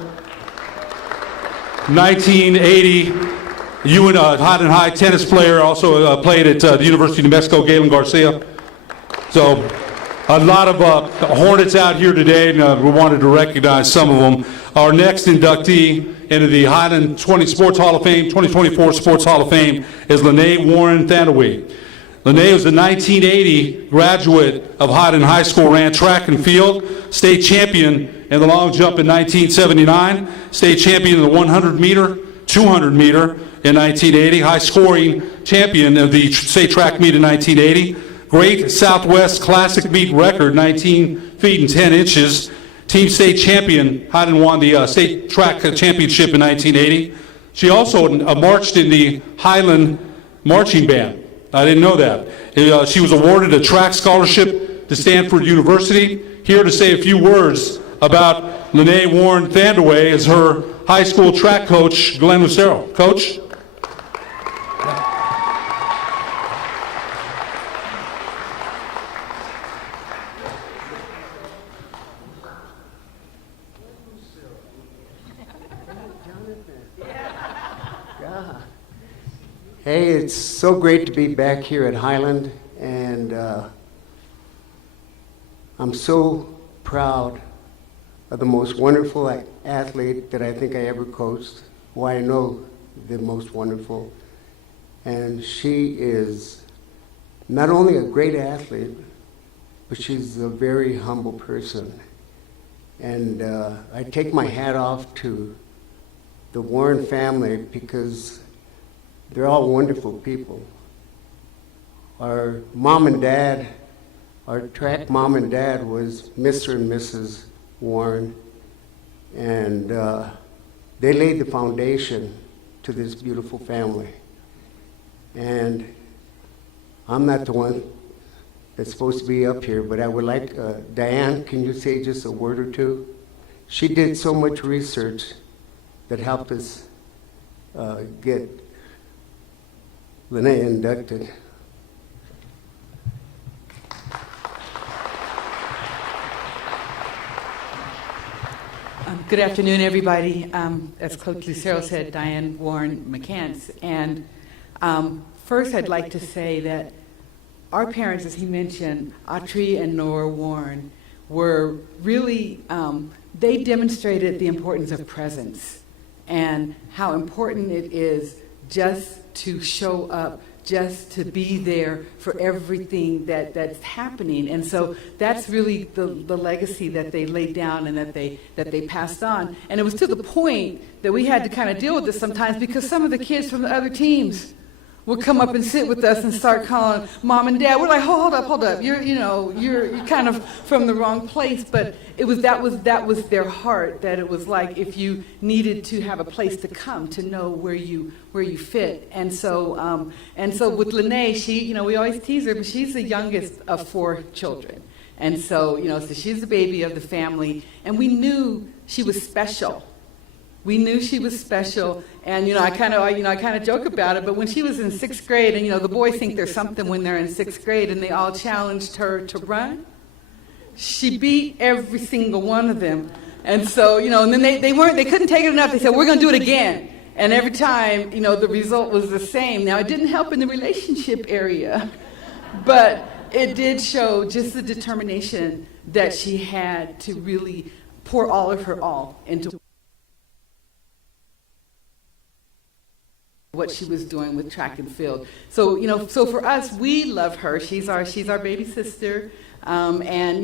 1980 Highland High tennis player, also played at the University of New Mexico, Galen Garcia. So a lot of Hornets out here today, and we wanted to recognize some of them. Our next inductee into the Highland 2024 Sports Hall of Fame is Lene Warren Thandaway. Lene was a 1980 graduate of Highland High School, ran track and field, state champion in the long jump in 1979, state champion in the 100 meter, 200 meter in 1980, high scoring champion of the state track meet in 1980, great Southwest Classic meet record, 19 feet and 10 inches, team state champion. Highland won the state track championship in 1980. She also marched in the Highland marching band. I didn't know that. She was awarded a track scholarship to Stanford University. Here to say a few words about Lene Warren Thandaway is her high school track coach, Glenn Lucero. Coach? Hey, it's so great to be back here at Highland, and I'm so proud of the most wonderful athlete that I think I ever coached, who I know the most wonderful. And she is not only a great athlete, but she's a very humble person. And I take my hat off to the Warren family because they're all wonderful people. Our mom and dad, our track mom and dad was Mr. and Mrs. Warren, and they laid the foundation to this beautiful family. And I'm not the one that's supposed to be up here, but I would like, Diane, can you say just a word or two? She did so much research that helped us get Lene inducted. Good afternoon, everybody. As Coach Lucero said, Diane Warren McCants. And First, I'd like to say that our parents, as he mentioned, Autry and Nora Warren, were really, they demonstrated the importance of presence and how important it is just to show up, just to be there for everything that's happening. And so that's really the legacy that they laid down and that they passed on. And it was to the point that we had to kind of deal with this sometimes, because some of the kids from the other teams would come up and sit with us and start calling mom and dad. We're like, hold up. You're kind of from the wrong place. But that was their heart. That it was like if you needed to have a place to come to know where you fit. And so with Lene, she, we always tease her, but she's the youngest of 4 children. And so so she's the baby of the family, and we knew she was special. We knew she was special, and I kind of joke about it. But when she was in 6th grade, and the boys think there's something when they're in 6th grade, and they all challenged her to run, she beat every single one of them. And so and then they couldn't take it enough. They said, we're going to do it again. And every time the result was the same. Now it didn't help in the relationship area, but it did show just the determination that she had to really pour all of her all into what she was doing with track and field. So so for us, we love her. She's our baby sister. And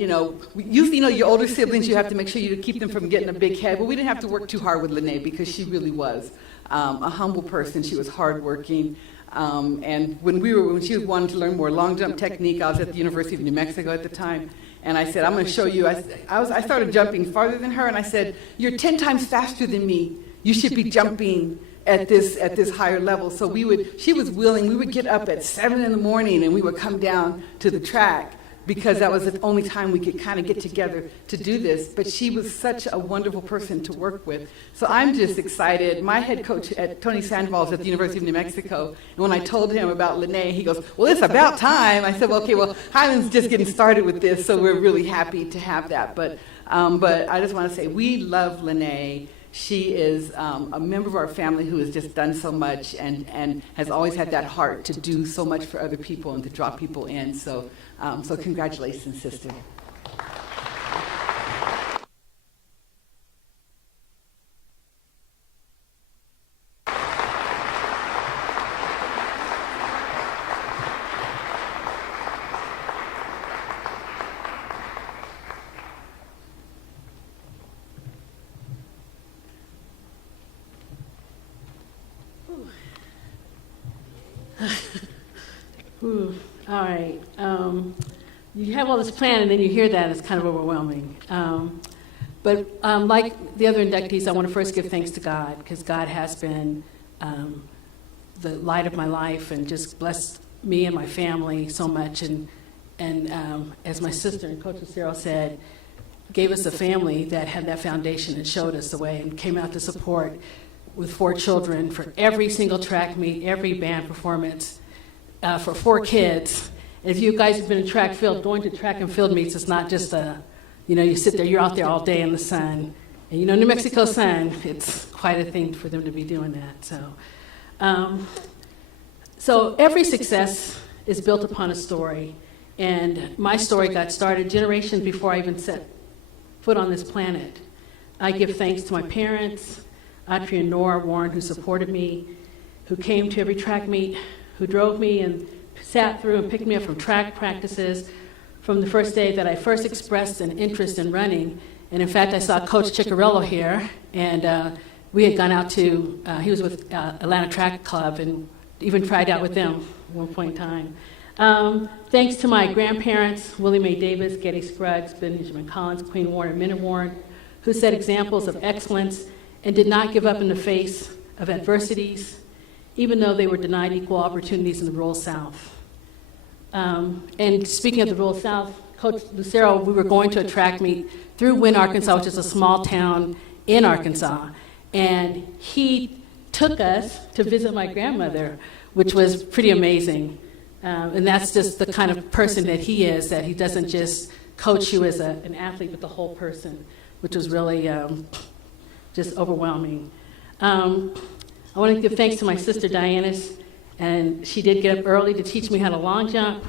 usually your older siblings, you have to make sure you keep them from getting a big head. But we didn't have to work too hard with Lene, because she really was a humble person. She was hardworking. And when she was wanting to learn more long jump technique, I was at the University of New Mexico at the time. And I said, I'm going to show you. I started jumping farther than her, and I said, you're 10 times faster than me. You should be jumping at this higher level. So she was willing. We would get up at 7 in the morning, and we would come down to the track, because that was the only time we could kind of get together to do this. But she was such a wonderful person to work with. So I'm just excited. My head coach at Tony Sandoval is at the University of New Mexico, and when I told him about Lene, he goes, well, it's about time. I said, well, okay, Highland's just getting started with this, so we're really happy to have that. But I just want to say, we love Lene. She is a member of our family who has just done so much and has always had that heart to do so much for other people and to draw people in. So congratulations, sister. All right. You have all this plan, and then you hear that, it's kind of overwhelming. But like the other inductees, I want to first give thanks to God, because God has been the light of my life and just blessed me and my family so much. And as my sister and Coach Lucero said, gave us a family that had that foundation and showed us the way and came out to support with 4 children for every single track meet, every band performance, for 4 kids. And if you guys have been in track field, going to track and field meets, it's not just you sit there, you're out there all day in the sun. And New Mexico sun, it's quite a thing for them to be doing that. So every success is built upon a story. And my story got started generations before I even set foot on this planet. I give thanks to my parents, Autry and Nora Warren, who supported me, who came to every track meet, who drove me and sat through and picked me up from track practices from the first day that I first expressed an interest in running. And in fact, I saw Coach Ciccarello here, and we had gone out to, he was with Atlanta Track Club and even tried out with them at one point in time. Thanks to my grandparents, Willie Mae Davis, Getty Scruggs, Benjamin Collins, Queen Warren, and Minna Warren, who set examples of excellence and did not give up in the face of adversities, even though they were denied equal opportunities in the rural South. And speaking of the rural South, Coach Lucero, we were going to a track meet through Wynne, Arkansas, which is a small town in Arkansas, and he took us to visit my grandmother, which was pretty amazing. And that's just the kind of person that he is, that he doesn't just coach you as an athlete, but the whole person, which was really just overwhelming. I want to give thanks to my sister Diana And she did get up early to teach me how to long jump,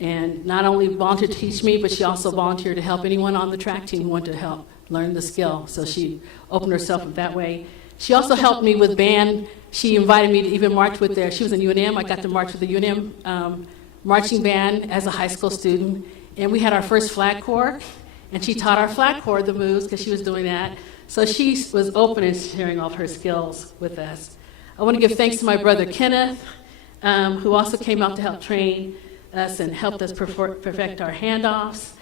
and not only volunteered to teach me, but she also volunteered to help anyone on the track team who wanted to help learn the skill. So she opened herself up that way. She also helped me with band. She invited me to even march with there. She was in UNM. I got to march with the UNM marching band as a high school student. And we had our first flag corps, and she taught our flag corps the moves because she was doing that. So she was open and sharing all of her skills with us. I want to give thanks to my brother Kenneth, who also came out to help train us and helped us perfect our handoffs.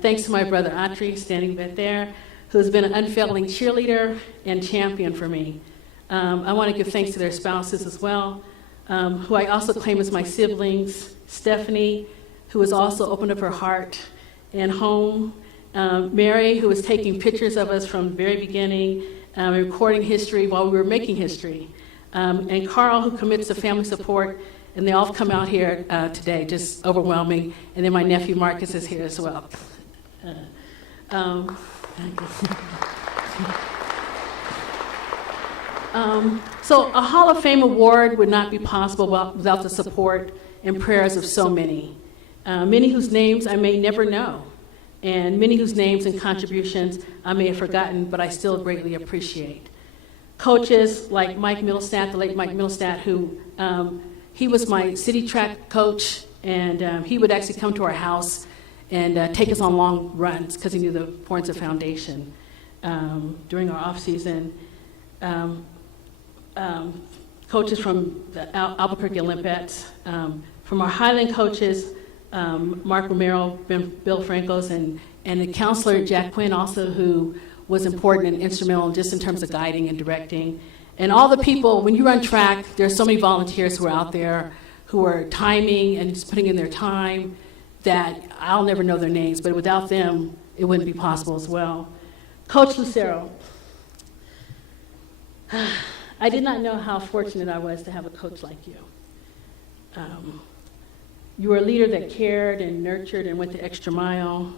Thanks to my brother Audrey, standing back there, who's been an unfailing cheerleader and champion for me. I want to give thanks to their spouses as well, who I also claim as my siblings. Stephanie, who has also opened up her heart and home. Mary, who was taking pictures of us from the very beginning, recording history while we were making history. And Carl, who commits to family support, and they all have come out here today, just overwhelming. And then my nephew Marcus is here as well. So a Hall of Fame award would not be possible without the support and prayers of so many. Many whose names I may never know, and many whose names and contributions I may have forgotten, but I still greatly appreciate. Coaches like Mike Middlestat, the late Mike Middlestat, who he was my city track coach, and he would actually come to our house and take us on long runs because he knew the importance of foundation during our off season. Coaches from the Albuquerque Olympics, from our Highland coaches, Mark Romero, Bill Francos, and the counselor Jack Quinn also, who was important and instrumental just in terms of guiding and directing. And all the people, when you run track, there's so many volunteers who are out there who are timing and just putting in their time that I'll never know their names, but without them, it wouldn't be possible as well. Coach Lucero. I did not know how fortunate I was to have a coach like you. You were a leader that cared and nurtured and went the extra mile.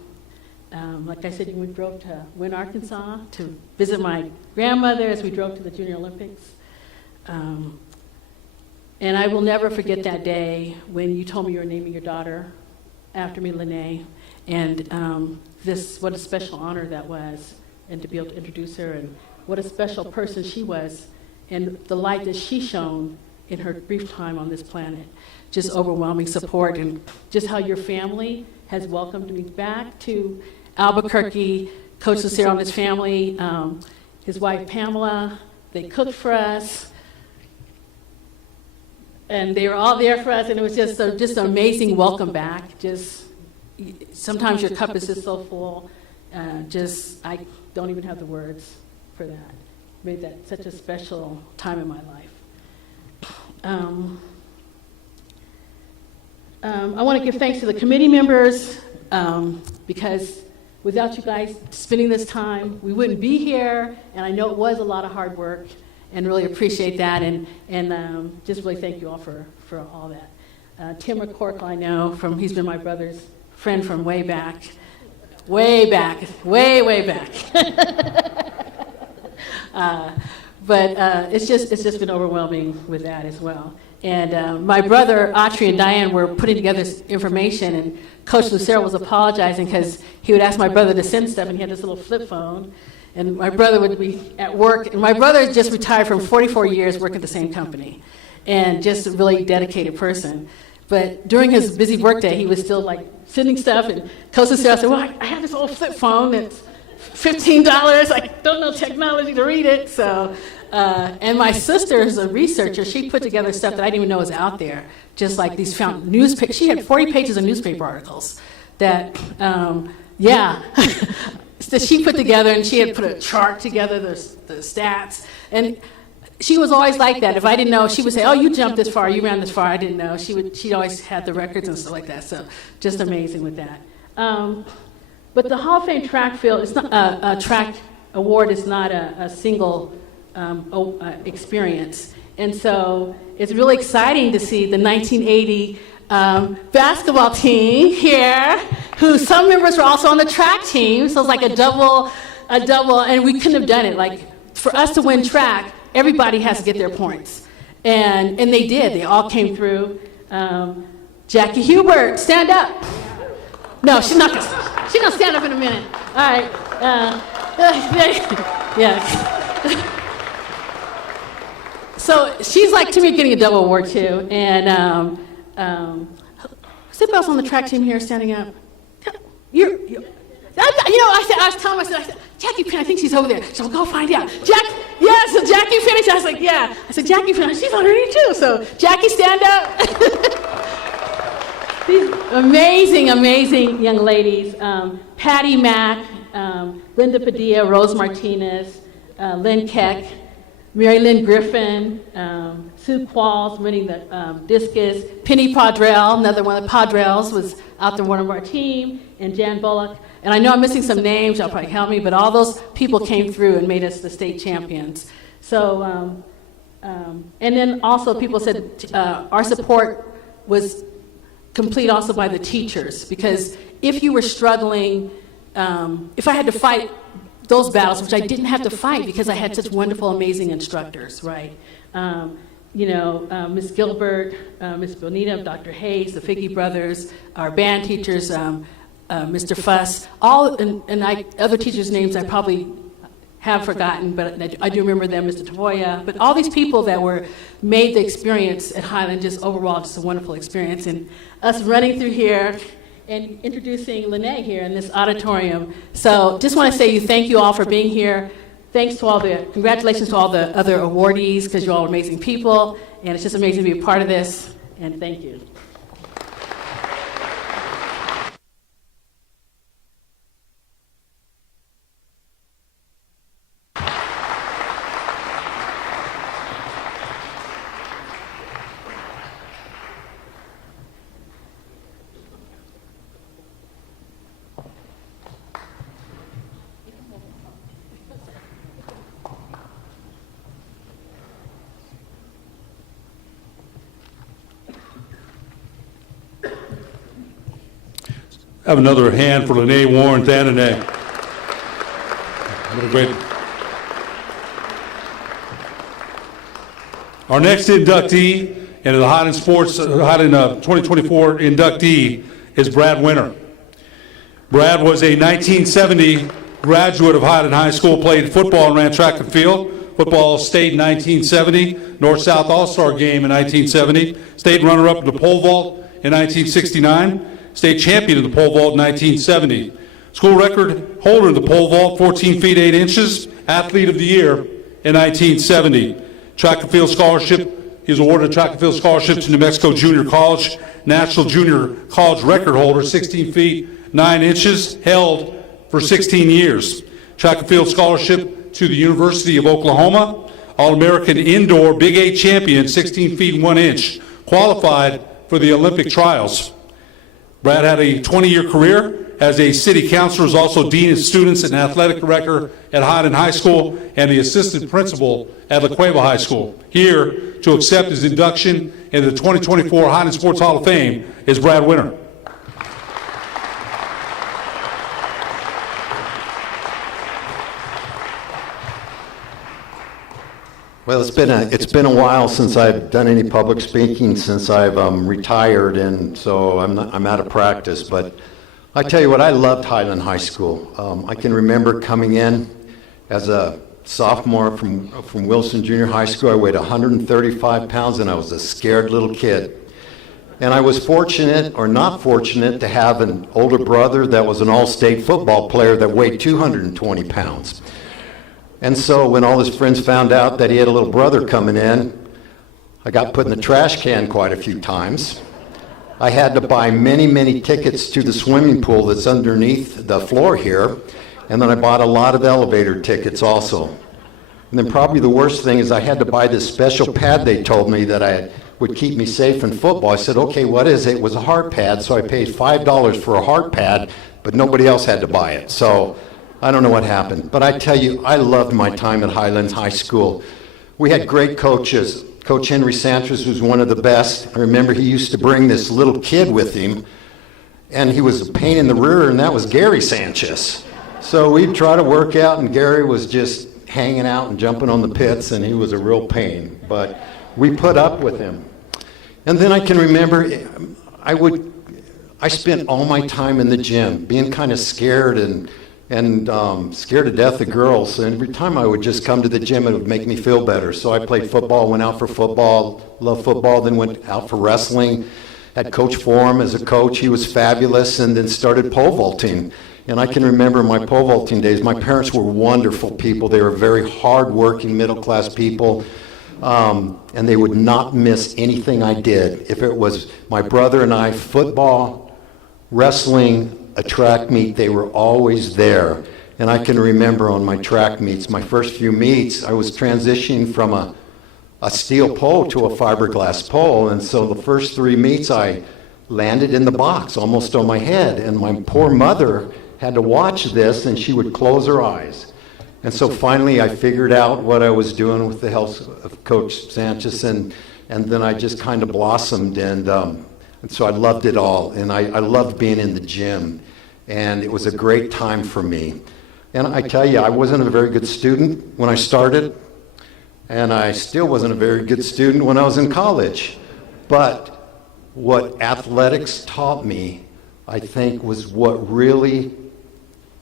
Like I said, we drove to Wynn, Arkansas to visit my grandmother as we drove to the Junior Olympics. And I will never forget that day when you told me you were naming your daughter after me, Lene. And what a special honor that was, and to be able to introduce her, and what a special person she was, and the light that she shone in her brief time on this planet. Just overwhelming support, and just how your family has welcomed me back to Albuquerque. Coach Lucero and his family, his wife Pamela, they cooked for us, and they were all there for us, and it was just an amazing welcome back. Just sometimes your cup is just so full. I don't even have the words for that. Made that such a special time in my life. I want to give thanks to the committee members, because without you guys spending this time, we wouldn't be here, and I know it was a lot of hard work, and really appreciate that, and just really thank you all for all that. Tim McCorkle, I know, he's been my brother's friend from way back. Way back. But it's just been overwhelming with that as well. And my brother, Audrey and Diane, were putting together this information, and Coach Lucero was apologizing because he would ask my brother to send stuff, and he had this little flip phone, and my brother would be at work. And my brother just retired from 44 years working at the same company, and just a really dedicated person. But during his busy workday, he was still like sending stuff, and Coach Lucero said, well, I have this old flip phone that's $15. I don't know technology to read it. So, and my sister is a researcher. She put together stuff that I didn't even know was out there. Just like these found newspaper. She had 40 pages of newspaper articles that, that she put together, and she had put a chart together, the stats. And she was always like that. If I didn't know, she would say, oh, you jumped this far, you ran this far. I didn't know. She always had the records and stuff like that. So just amazing with that. But the Hall of Fame track field, it's not a track award is not a single experience. And so it's really exciting to see the 1980 basketball team here, who some members were also on the track team. So it's like a double, and we couldn't have done it. Like, for us to win track, everybody has to get their points. And they did. They all came through. Jackie Hubert, stand up. No, she's not gonna stand up in a minute. All right. Yeah. So she's like, to me, getting a double award too. And who's else on the track team here standing up? I was telling myself, I said, Jackie Penn, I think she's over there. So I'll go find out. So Jackie finished. I was like, yeah. I said, Jackie Penn, she's underneath too. So Jackie, stand up. These amazing, amazing young ladies. Patty Mack, Linda Padilla, Rose Martinez, Lynn Keck, Mary Lynn Griffin, Sue Qualls winning the discus, Penny Padrell, another one of the Padrells was out there, one of our team, and Jan Bullock. And I know I'm missing some names, y'all probably help me, but all those people came through and made us the state champions. So, and then also people said our support was complete also by the teachers, because if you were struggling, if I had to fight those battles, which I didn't have to fight because I had such wonderful, amazing instructors, right? Ms. Gilbert, Ms. Bonita, Dr. Hayes, the Figge brothers, our band teachers, Mr. Fuss, other teachers' names I probably have forgotten, but I do remember them, Mr. Tavoya, but all these people that made the experience at Highland just overall just a wonderful experience. And us running through here and introducing Lene here in this auditorium. So just want to say thank you all for being here. Congratulations to all the other awardees, because you're all amazing people, and it's just amazing to be a part of this, and thank you. Have another hand for Lene Warren Thanane. What a great. Our next inductee into the Highland 2024 inductee is Brad Winter. Brad was a 1970 graduate of Highland High School, played football and ran track and field. Football state in 1970, North-South All-Star game in 1970, state runner-up in the pole vault in 1969, state champion in the pole vault in 1970. School record holder in the pole vault, 14 feet 8 inches, athlete of the year in 1970. Track and field scholarship, he was awarded a track and field scholarship to New Mexico Junior College, national junior college record holder, 16 feet 9 inches, held for 16 years. Track and field scholarship to the University of Oklahoma, All-American indoor Big 8 champion, 16 feet 1 inch, qualified for the Olympic trials. Brad had a 20-year career as a city councilor, was also dean of students and athletic director at Highland High School and the assistant principal at La Cueva High School. Here to accept his induction into the 2024 Highland Sports Hall of Fame is Brad Winter. Well, it's been a while since I've done any public speaking since I've retired, and so I'm out of practice. But I tell you what, I loved Highland High School. I can remember coming in as a sophomore from Wilson Junior High School. I weighed 135 pounds, and I was a scared little kid. And I was fortunate or not fortunate to have an older brother that was an all-state football player that weighed 220 pounds. And so when all his friends found out that he had a little brother coming in, I got put in the trash can quite a few times. I had to buy many, many tickets to the swimming pool that's underneath the floor here, and then I bought a lot of elevator tickets also. And then probably the worst thing is I had to buy this special pad they told me that would keep me safe in football. I said, okay, what is it? It was a heart pad, so I paid $5 for a heart pad, but nobody else had to buy it. So I don't know what happened, but I tell you, I loved my time at Highlands High School. We had great coaches. Coach Henry Sanchez was one of the best. I remember he used to bring this little kid with him, and he was a pain in the rear, and that was Gary Sanchez. So we'd try to work out, and Gary was just hanging out and jumping on the pits, and he was a real pain. But we put up with him. And then I can remember I spent all my time in the gym, being kind of scared and scared to death of girls. And every time I would just come to the gym, it would make me feel better. So I played football, went out for football, loved football, then went out for wrestling. Had Coach Form as a coach. He was fabulous, and then started pole vaulting. And I can remember my pole vaulting days. My parents were wonderful people. They were very hard-working, middle-class people. And they would not miss anything I did. If it was my brother and I, football, wrestling, a track meet, they were always there. And I can remember on my track meets, my first few meets, I was transitioning from a steel pole to a fiberglass pole. And so the first 3 meets, I landed in the box, almost on my head. And my poor mother had to watch this, and she would close her eyes. And so finally, I figured out what I was doing with the help of Coach Sanchez, and then I just kind of blossomed, and so I loved it all, and I loved being in the gym, and it was a great time for me. And I tell you, I wasn't a very good student when I started, and I still wasn't a very good student when I was in college. But what athletics taught me, I think, was what really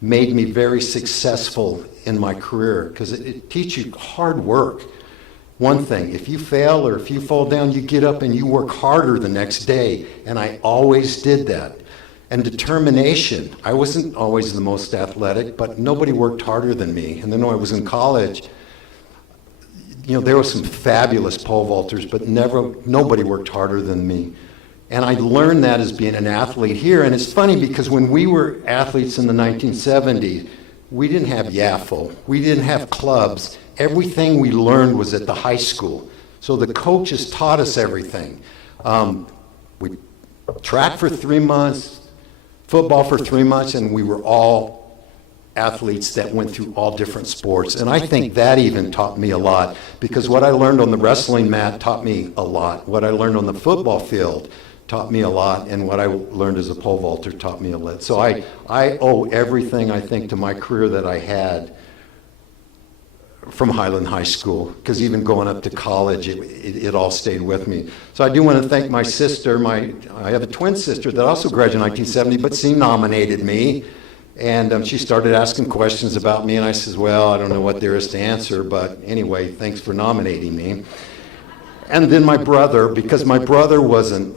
made me very successful in my career, because it teaches you hard work. One thing, if you fail or if you fall down, you get up and you work harder the next day, and I always did that. And determination. I wasn't always the most athletic, but nobody worked harder than me. And then when I was in college, there were some fabulous pole vaulters, but nobody worked harder than me. And I learned that as being an athlete here. And it's funny because when we were athletes in the 1970s, we didn't have YAFO. We didn't have clubs. Everything we learned was at the high school. So the coaches taught us everything. We tracked for 3 months, football for 3 months, and we were all athletes that went through all different sports. And I think that even taught me a lot, because what I learned on the wrestling mat taught me a lot. What I learned on the football field taught me a lot, and what I learned as a pole vaulter taught me a lot. So I owe everything, I think, to my career that I had from Highland High School, because even going up to college, it all stayed with me. So I do want to thank my sister. I have a twin sister that also graduated in 1970, but she nominated me, and she started asking questions about me, and I says, well, I don't know what there is to answer, but anyway, thanks for nominating me. And then my brother, because my brother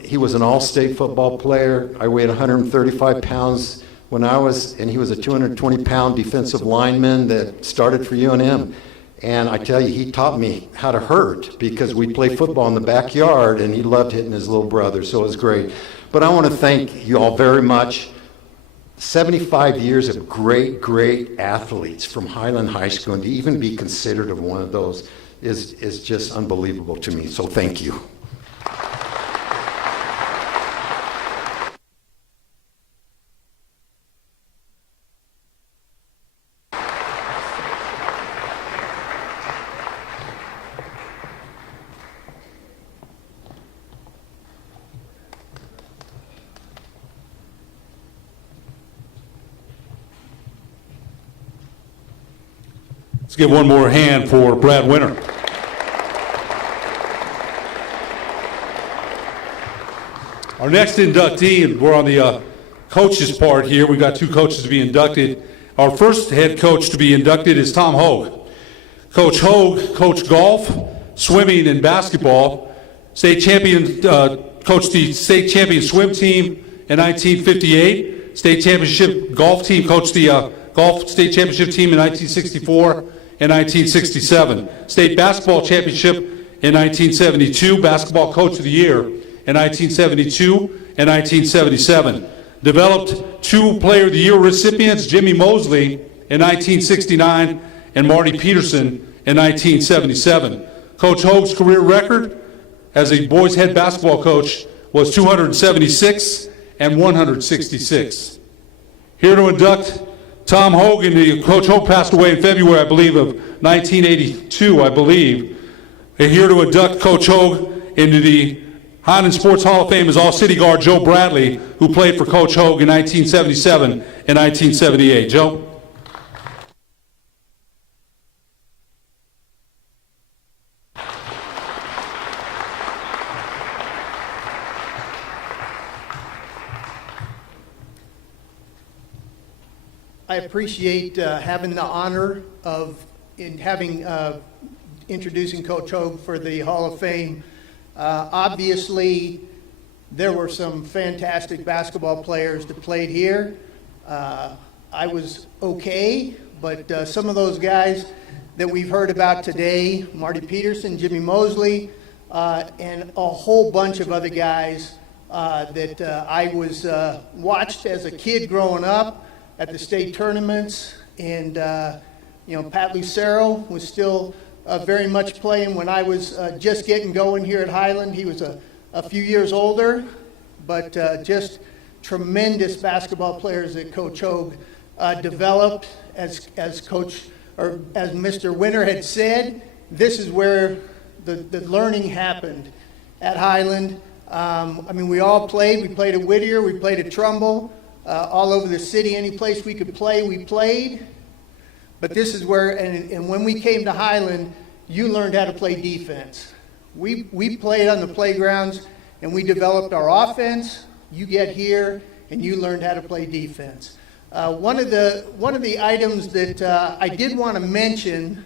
he was an all-state football player. I weighed 135 pounds when and he was a 220-pound defensive lineman that started for UNM. And I tell you, he taught me how to hurt, because we played football in the backyard, and he loved hitting his little brother, so it was great. But I want to thank you all very much. 75 years of great, great athletes from Highland High School, and to even be considered of one of those is just unbelievable to me. So thank you. Let's give one more hand for Brad Winter. Our next inductee, and we're on the coaches part here. We've got 2 coaches to be inducted. Our first head coach to be inducted is Tom Hogue. Coach Hogue coached golf, swimming, and basketball. State champion, coached the state champion swim team in 1958. State championship golf team, coached the golf state championship team in 1964 and 1967. State basketball championship in 1972. Basketball coach of the year in 1972 and 1977. Developed 2 Player of the Year recipients, Jimmy Mosley in 1969 and Marty Peterson in 1977. Coach Hogue's career record as a boys head basketball coach was 276 and 166. Here to induct Tom Hogue, and Coach Hogue passed away in February, I believe, of 1982, I believe. And here to induct Coach Hogue into the Highland Sports Hall of Fame is All-City guard Joe Bradley, who played for Coach Hogue in 1977 and 1978. Joe? I appreciate having the honor of introducing Coach Hogue for the Hall of Fame. Obviously, there were some fantastic basketball players that played here. I was okay, but some of those guys that we've heard about today, Marty Peterson, Jimmy Mosley, and a whole bunch of other guys that I was watched as a kid growing up at the state tournaments. And, Pat Lucero was still very much playing when I was just getting going here at Highland. He was a few years older, but just tremendous basketball players that Coach Hogue developed. As Coach, or as Mr. Winter had said, this is where the learning happened at Highland. We all played. We played at Whittier. We played at Trumbull. All over the city, any place we could play, we played. But this is where, and when we came to Highland, you learned how to play defense. We played on the playgrounds, and we developed our offense. You get here, and you learned how to play defense. One of the items that I did want to mention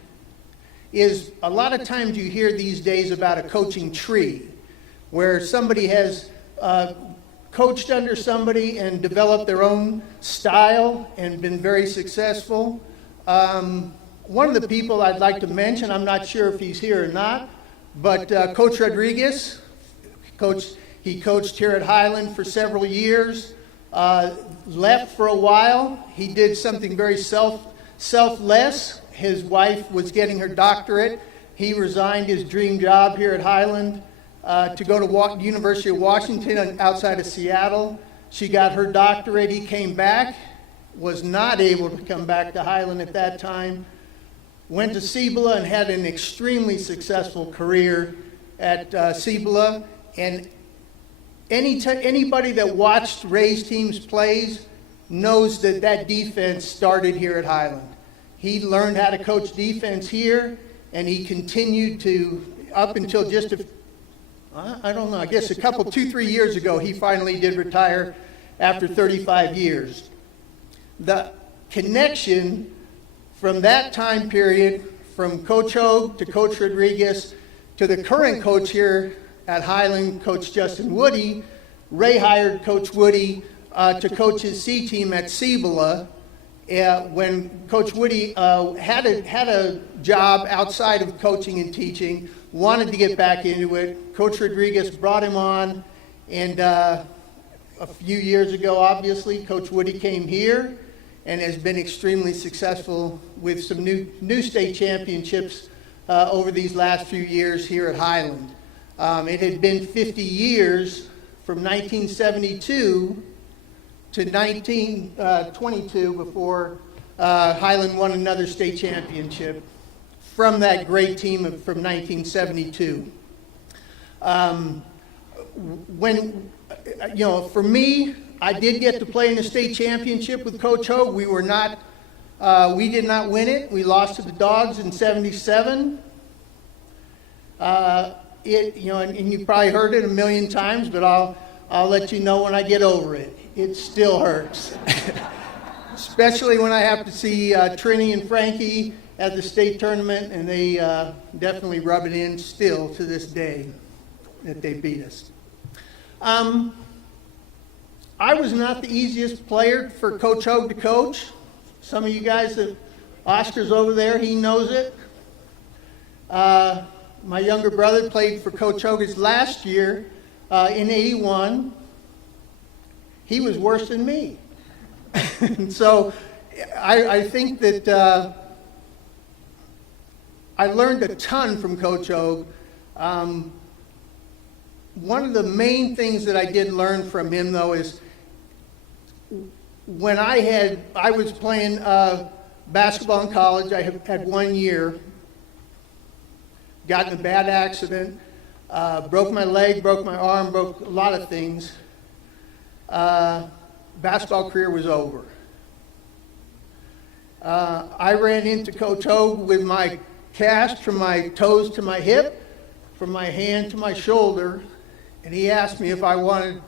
is a lot of times you hear these days about a coaching tree, where somebody has coached under somebody and developed their own style and been very successful. One of the people I'd like to mention, I'm not sure if he's here or not, but Coach Rodriguez, he coached here at Highland for several years. Left for a while. He did something very selfless. His wife was getting her doctorate. He resigned his dream job here at Highland to go to University of Washington outside of Seattle. She got her doctorate. He came back, was not able to come back to Highland at that time. Went to Cibola and had an extremely successful career at Cibola. And anybody that watched Ray's teams plays knows that defense started here at Highland. He learned how to coach defense here, and he continued to, up until just I guess a couple, 2-3 years ago, he finally did retire after 35 years. The connection from that time period, from Coach Hogue to Coach Rodriguez to the current coach here at Highland, Coach Justin Woody, Ray hired Coach Woody to coach his C team at Cibola. When Coach Woody had a job outside of coaching and teaching, wanted to get back into it, Coach Rodriguez brought him on, and a few years ago, obviously, Coach Woody came here and has been extremely successful with some new state championships over these last few years here at Highland. It had been 50 years from 1972 to 1922 before Highland won another state championship from that great team from 1972. For me, I did get to play in the state championship with Coach Hogue. We did not win it. We lost to the Dogs in '77. And you probably heard it a million times, but I'll let you know when I get over it. It still hurts, especially when I have to see Trini and Frankie at the state tournament, and they definitely rub it in still to this day that they beat us. I was not the easiest player for Coach Hogue to coach. Some of you guys, Oscar's over there, he knows it. My younger brother played for Coach Hogue his last year in '81. He was worse than me. And so I think that I learned a ton from Coach Hogue. One of the main things that I did learn from him, though, is when I was playing basketball in college. I had 1 year, got in a bad accident, broke my leg, broke my arm, broke a lot of things. Basketball career was over. I ran into Coach Hogue with my cast from my toes to my hip, from my hand to my shoulder, and he asked me if I wanted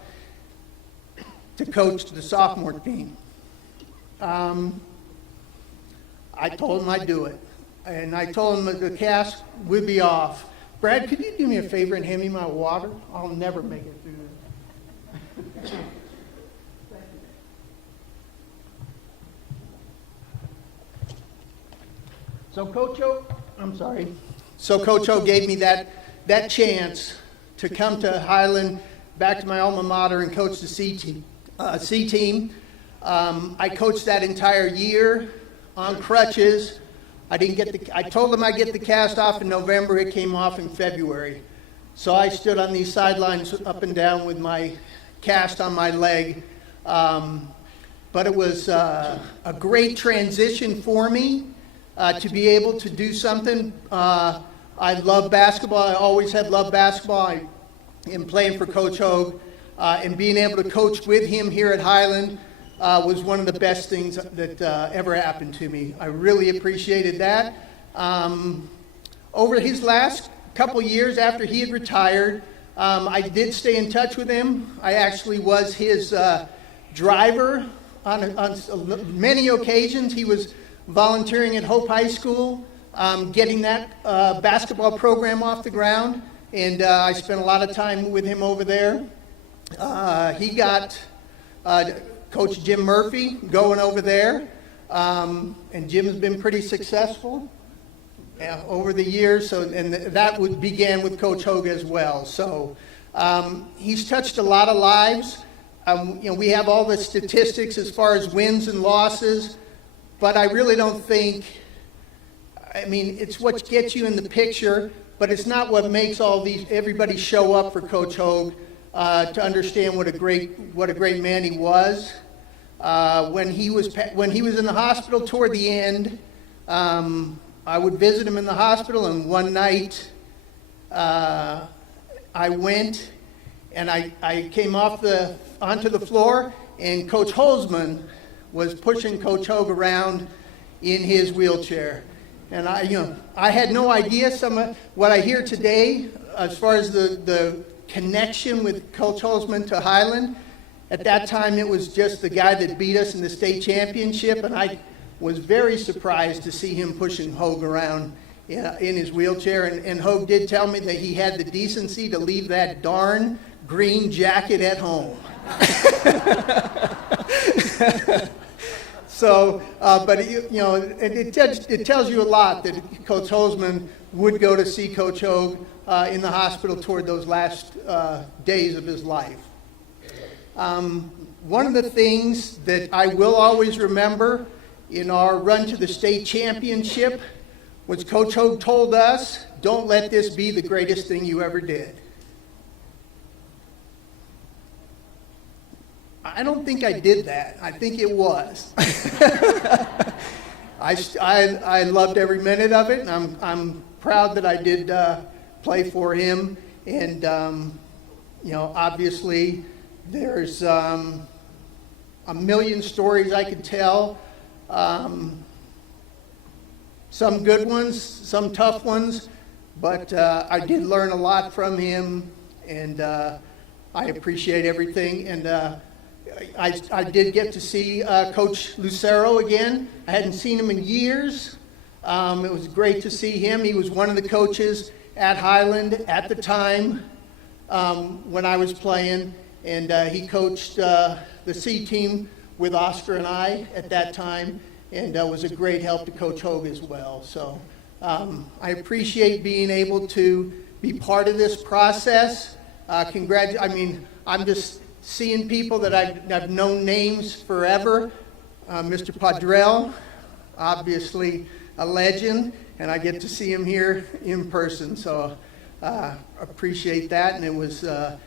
to coach the sophomore team. I told him I'd do it. And I told him that the cast would be off. Brad, could you do me a favor and hand me my water? I'll never make it through this. So Coach O gave me that chance to come to Highland, back to my alma mater, and coach the C team. I coached that entire year on crutches. I told them I'd get the cast off in November. It came off in February. So I stood on these sidelines up and down with my cast on my leg. But it was a great transition for me to be able to do something. I love basketball. I always have loved basketball. In playing for Coach Hogue and being able to coach with him here at Highland was one of the best things that ever happened to me. I really appreciated that. Over his last couple years after he had retired, I did stay in touch with him. I actually was his driver on many occasions. He was volunteering at Hope High School, getting that basketball program off the ground. And I spent a lot of time with him over there. He got Coach Jim Murphy going over there. And Jim has been pretty successful over the years. And that began with Coach Hogue as well. So he's touched a lot of lives. We have all the statistics as far as wins and losses. But I really don't think, it's what gets you in the picture. But it's not what makes everybody show up for Coach Hogue to understand what a great man he was. When he was in the hospital toward the end, I would visit him in the hospital, and one night I went and I came onto the floor, and Coach Holzman was pushing Coach Hogue around in his wheelchair. And I had no idea what I hear today as far as the connection with Coach Holzman to Highland. At that time, it was just the guy that beat us in the state championship, and I was very surprised to see him pushing Hogue around in his wheelchair. And Hogue did tell me that he had the decency to leave that darn green jacket at home. So, but it tells you a lot that Coach Holzman would go to see Coach Hogue in the hospital toward those last days of his life. One of the things that I will always remember in our run to the state championship was Coach Hogue told us, "Don't let this be the greatest thing you ever did." I don't think I did that. I think it was. I loved every minute of it, and I'm proud that I did play for him. And obviously, there's a million stories I could tell. Some good ones, some tough ones, but I did learn a lot from him, and I appreciate everything. And I did get to see Coach Lucero again. I hadn't seen him in years. It was great to see him. He was one of the coaches at Highland at the time when I was playing, and he coached the C team with Oscar and I at that time, and was a great help to Coach Hogue as well. So I appreciate being able to be part of this process. I'm just seeing people that I've known names forever. Mr. Padrell, obviously a legend, and I get to see him here in person. So appreciate that, and it was a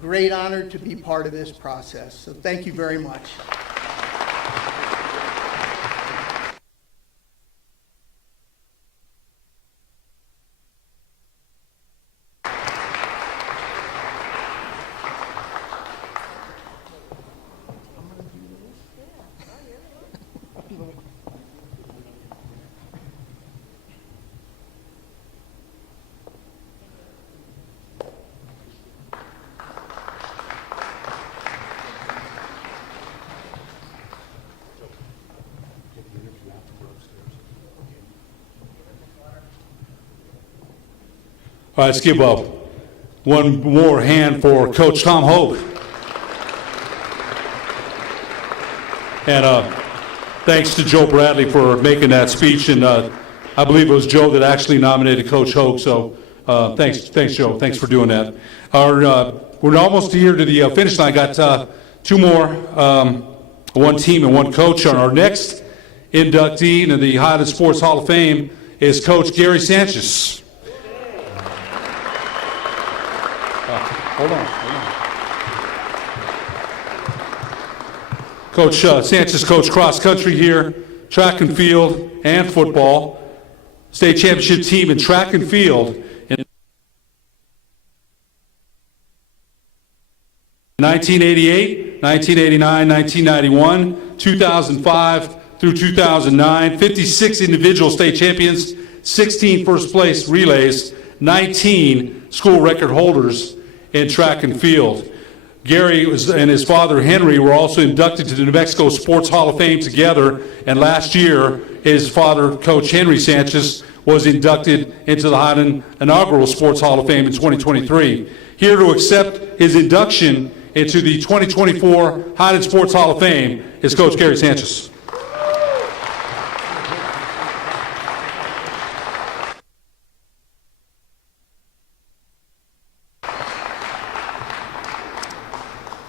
great honor to be part of this process. So thank you very much. right, let's give one more hand for Coach Tom Hogue. And thanks to Joe Bradley for making that speech. And I believe it was Joe that actually nominated Coach Hogue. So thanks, Joe. Thanks for doing that. We're almost here to the finish line. I got two more, one team and one coach. On our next inductee into the Highland Sports Hall of Fame is Coach Gary Sanchez. Hold on. Coach Sanchez coached cross country here, track and field, and football. State championship team in track and field in 1988, 1989, 1991, 2005 through 2009, 56 individual state champions, 16 first place relays, 19 school record holders in track and field. Gary and his father Henry were also inducted to the New Mexico Sports Hall of Fame together, and last year his father, Coach Henry Sanchez, was inducted into the Highland inaugural Sports Hall of Fame in 2023. Here to accept his induction into the 2024 Highland Sports Hall of Fame is Coach Gary Sanchez.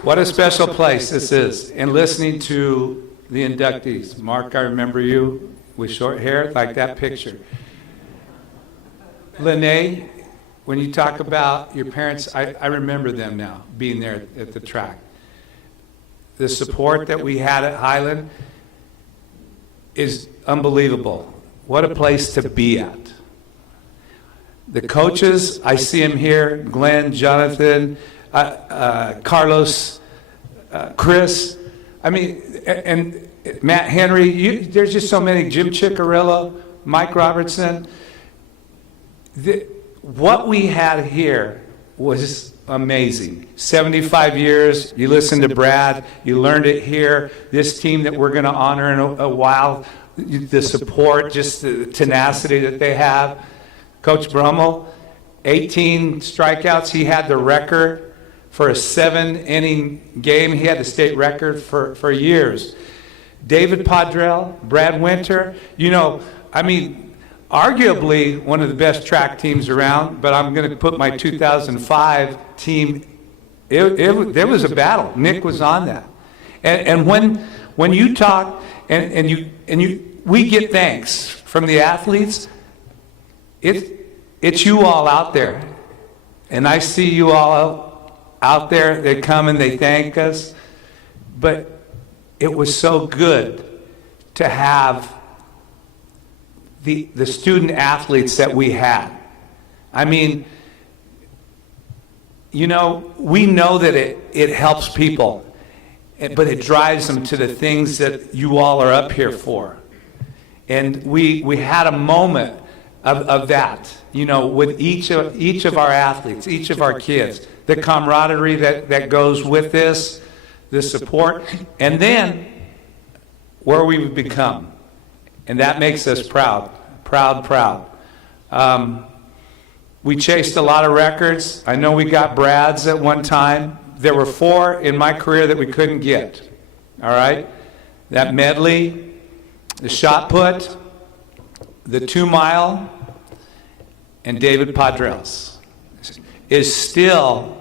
What a special place this is. And listening to the inductees. Mark, I remember you with short hair, like that picture. Lene, when you talk about your parents, I remember them now, being there at the track. The support that we had at Highland is unbelievable. What a place to be at. The coaches, I see them here, Glenn, Jonathan, Carlos, Chris, I mean, and Matt Henry, there's just so many, Jim Ciccarello, Mike Robertson. What we had here was amazing. 75 years, you listened to Brad, you learned it here. This team that we're going to honor in a while, the support, just the tenacity that they have. Coach Brummel, 18 strikeouts, he had the record for a 7-inning game. He had the state record for years. David Padrell, Brad Winter, I mean, arguably one of the best track teams around, but I'm going to put my 2005 team, there was a battle. Nick was on that. And when you talk, we get thanks from the athletes, it's you all out there. And I see you all out there, they come and they thank us. But it was so good to have the student athletes that we had. I mean, we know that it helps people, but it drives them to the things that you all are up here for. And we had a moment of that, with each of our athletes, each of our kids. The camaraderie that goes with this, the support, and then where we've become. And that makes us proud. We chased a lot of records. I know we got Brad's at one time. There were 4 in my career that we couldn't get. All right? That medley, the shot put, the 2-mile, and David Padrell's is still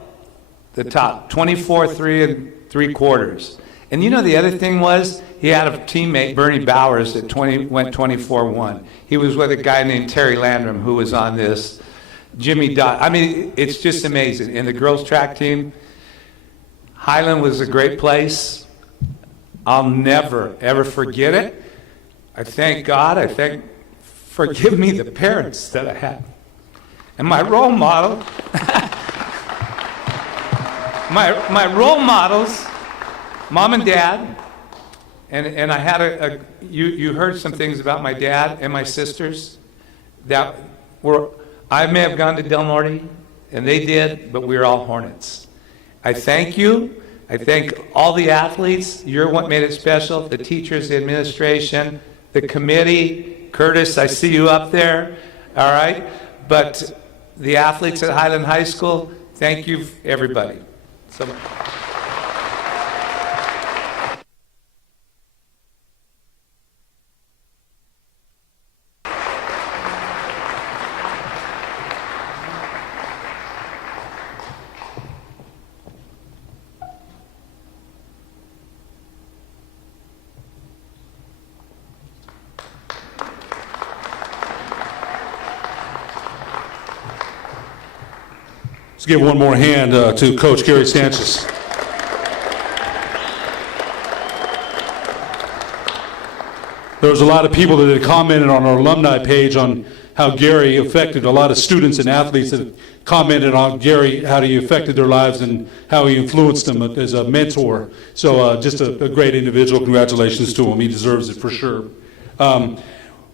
the top, 24 3 3/4. And the other thing was, he had a teammate, Bernie Bowers, that went 24-1. He was with a guy named Terry Landrum, who was on this. Jimmy Dodd. I mean, it's just amazing. And the girls track team, Highland was a great place. I'll never, ever forget it. I thank God. Forgive me the parents that I had. And my role model, my role models, Mom and Dad, and I had you heard some things about my dad and my sisters that were, I may have gone to Del Norte, and they did, but we were all Hornets. I thank you. I thank all the athletes. You're what made it special. The teachers, the administration, the committee. Curtis, I see you up there. All right? But the athletes at Highland High School. Thank you, everybody. So much. Let's give one more hand to Coach Gary Sanchez. There was a lot of people that had commented on our alumni page on how Gary affected a lot of students and athletes that commented on Gary, how he affected their lives and how he influenced them as a mentor. So just a great individual. Congratulations to him. He deserves it for sure.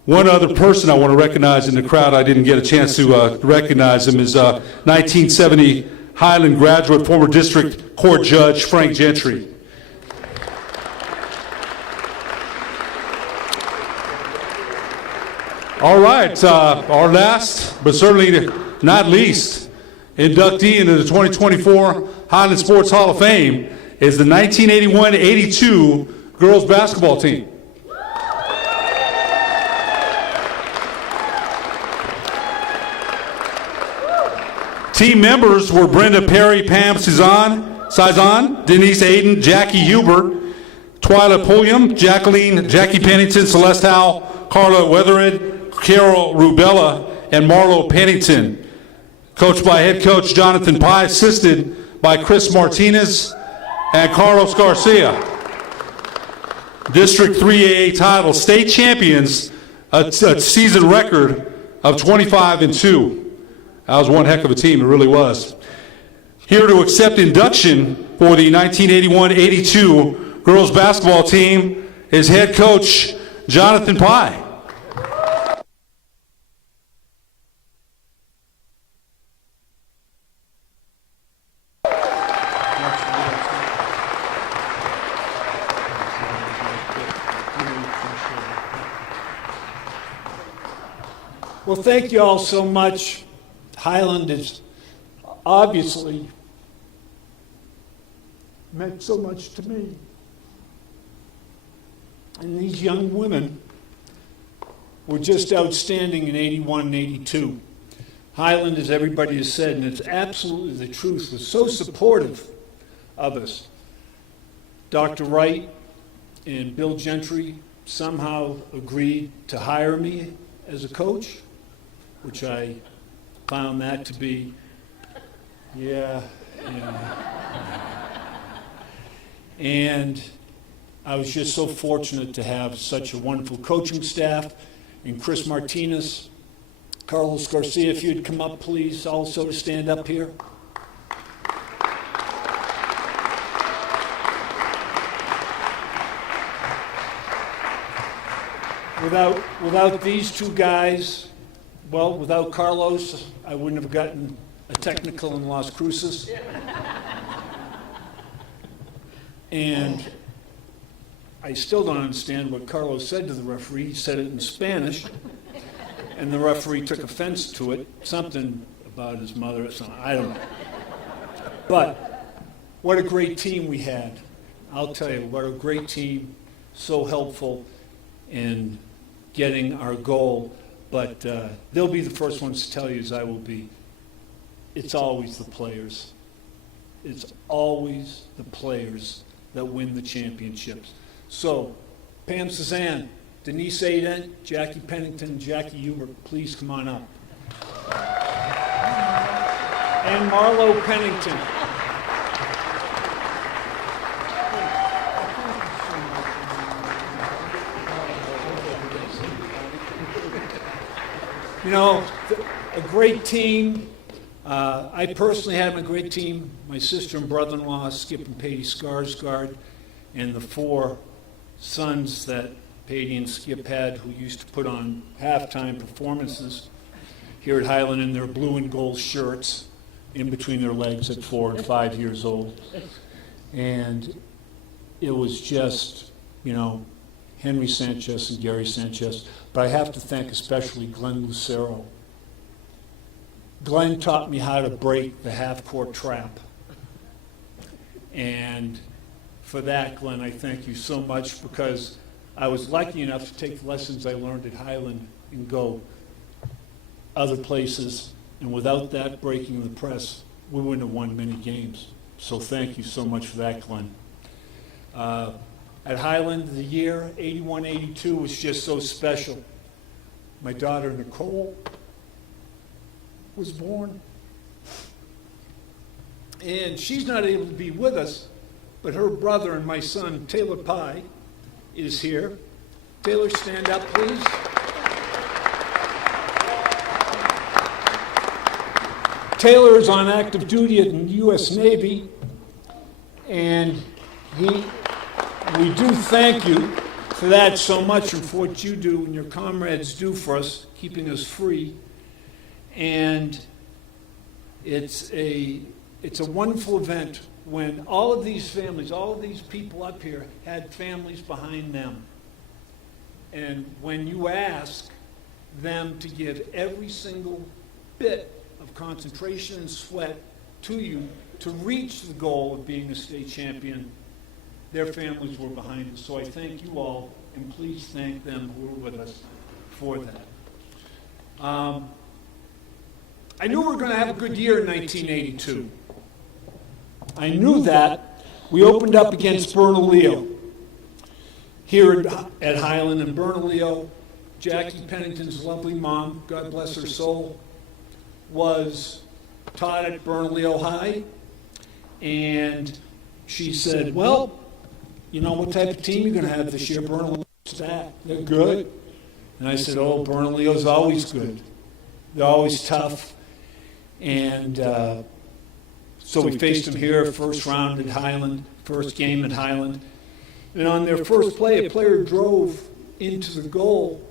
One other person I want to recognize in the crowd, I didn't get a chance to recognize him, is 1970 Highland graduate, former district court judge Frank Gentry. All right, our last, but certainly not least, inductee into the 2024 Highland Sports Hall of Fame is the 1981-82 girls basketball team. Team members were Brenda Perry, Pam Cizan, Denise Aiden, Jackie Huber, Twyla Pulliam, Jackie Pennington, Celeste Howe, Carla Weathered, Carol Rubella, and Marlo Pennington. Coached by head coach Jonathan Pye, assisted by Chris Martinez and Carlos Garcia. District 3AA title, state champions, a season record of 25-2. That was one heck of a team, it really was. Here to accept induction for the 1981-82 girls basketball team is head coach Jonathan Pye. Well, thank you all so much. Highland has obviously meant so much to me. And these young women were just outstanding in 81 and 82. Highland, as everybody has said, and it's absolutely the truth, was so supportive of us. Dr. Wright and Bill Gentry somehow agreed to hire me as a coach, which I found that to be, And I was just so fortunate to have such a wonderful coaching staff, and Chris Martinez, Carlos Garcia, if you'd come up, please, also to stand up here. Without these two guys, well, without Carlos, I wouldn't have gotten a technical in Las Cruces. And I still don't understand what Carlos said to the referee. He said it in Spanish, and the referee took offense to it. Something about his mother or something, I don't know. But what a great team we had. I'll tell you, what a great team, so helpful in getting our goal. But they'll be the first ones to tell you, as I will be, it's always the players. It's always the players that win the championships. So, Pam Cizan, Denise Aiden, Jackie Pennington, and Jackie Huber, please come on up. And Marlo Pennington. You know, a great team. I personally had a great team. My sister and brother-in-law, Skip and Patty Skarsgård, and the four sons that Patty and Skip had, who used to put on halftime performances here at Highland in their blue and gold shirts in between their legs at 4 and 5 years old. And it was just, you know, Henry Sanchez and Gary Sanchez. But I have to thank especially Glenn Lucero. Glenn taught me how to break the half-court trap. And for that, Glenn, I thank you so much, because I was lucky enough to take the lessons I learned at Highland and go other places. And without that breaking the press, we wouldn't have won many games. So thank you so much for that, Glenn. At Highland, the year 81-82 was just so special. My daughter Nicole was born. And she's not able to be with us, but her brother and my son, Taylor Pye, is here. Taylor, stand up, please. Taylor is on active duty in the U.S. Navy, and we do thank you for that so much, and for what you do and your comrades do for us, keeping us free. And it's a wonderful event when all of these families, all of these people up here had families behind them. And when you ask them to give every single bit of concentration and sweat to you to reach the goal of being a state champion, their families were behind us. So I thank you all, and please thank them who were with us for that. I knew we were going to have a good year in 1982. I knew that. We opened up against Bernalillo here at Highland, and Bernalillo, Jackie Pennington's lovely mom, God bless her soul, was taught at Bernalillo High, and she said, well, you know what type of team you're going to have this year? Bernalillo's stacked. They're good. And I said, oh, Bernalillo's always good. They're always tough. And so we faced them here, first round at Highland, first game at Highland. And on their first play, a player drove into the goal,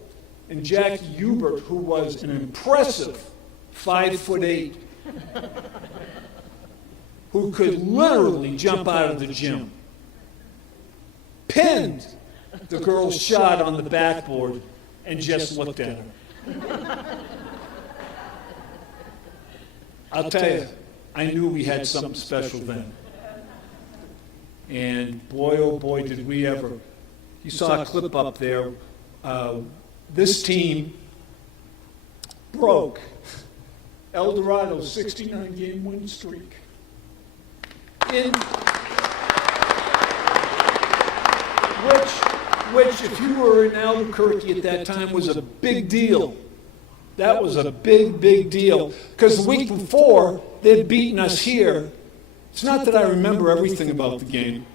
and Jackie Hubert, who was an impressive 5'8", who could literally jump out of the gym, pinned the girl's shot on the backboard and just looked at her. I'll tell you, I knew we had something special then. And boy, oh boy, did we ever. You saw a clip up there. This team broke El Dorado's 69-game win streak. Which, if you were in Albuquerque at that time, was a big deal. That was a big, big deal. Because the week before, they'd beaten us here. It's not that I remember everything about the game.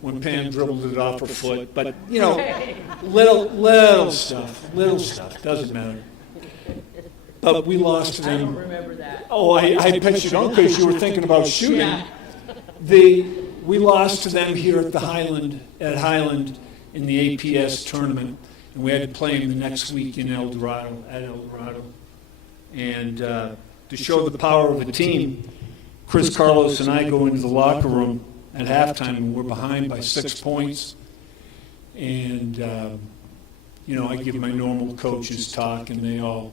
When Pam dribbled it off her foot. But, you know, little stuff, doesn't matter. But we lost to them. I don't remember that. Oh, I bet you don't, because you were thinking about shooting. Yeah. We lost to them here at Highland in the APS tournament, and we had to play them the next week in El Dorado, at El Dorado. And to show the power of a team, Chris Carlos and I go into the locker room at halftime, and we're behind by 6 points. And, you know, I give my normal coaches talk, and they all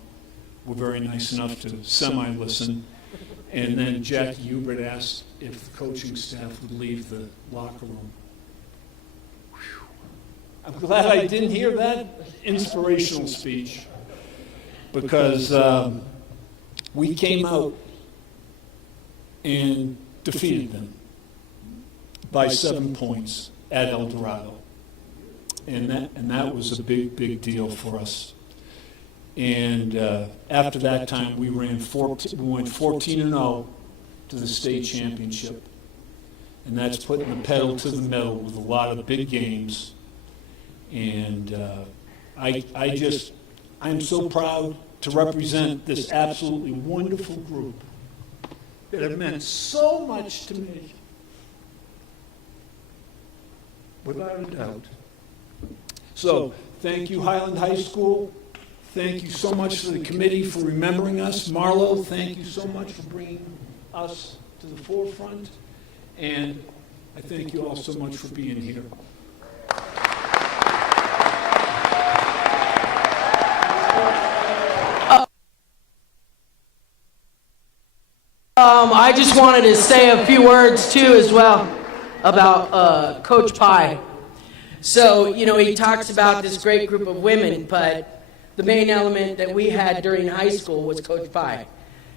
were very nice enough to semi-listen. And then Jackie Hubert asked if the coaching staff would leave the locker room. Whew. I'm glad I didn't hear that inspirational speech, because we came out and defeated them by 7 points at El Dorado. And that was a big, big deal for us. And after that time, we went 14-0 to the state championship. And that's putting the pedal to the metal with a lot of big games. And I'm so proud to represent this absolutely wonderful group that have meant so much to me, without a doubt. So, thank you, Highland High School. Thank you so much for the committee for remembering us. Marlo, thank you so much for bringing us to the forefront. And I thank you all so much for being here. I just wanted to say a few words too as well about Coach Pye. So, you know, he talks about this great group of women, but the main element that we had during high school was Coach Pye.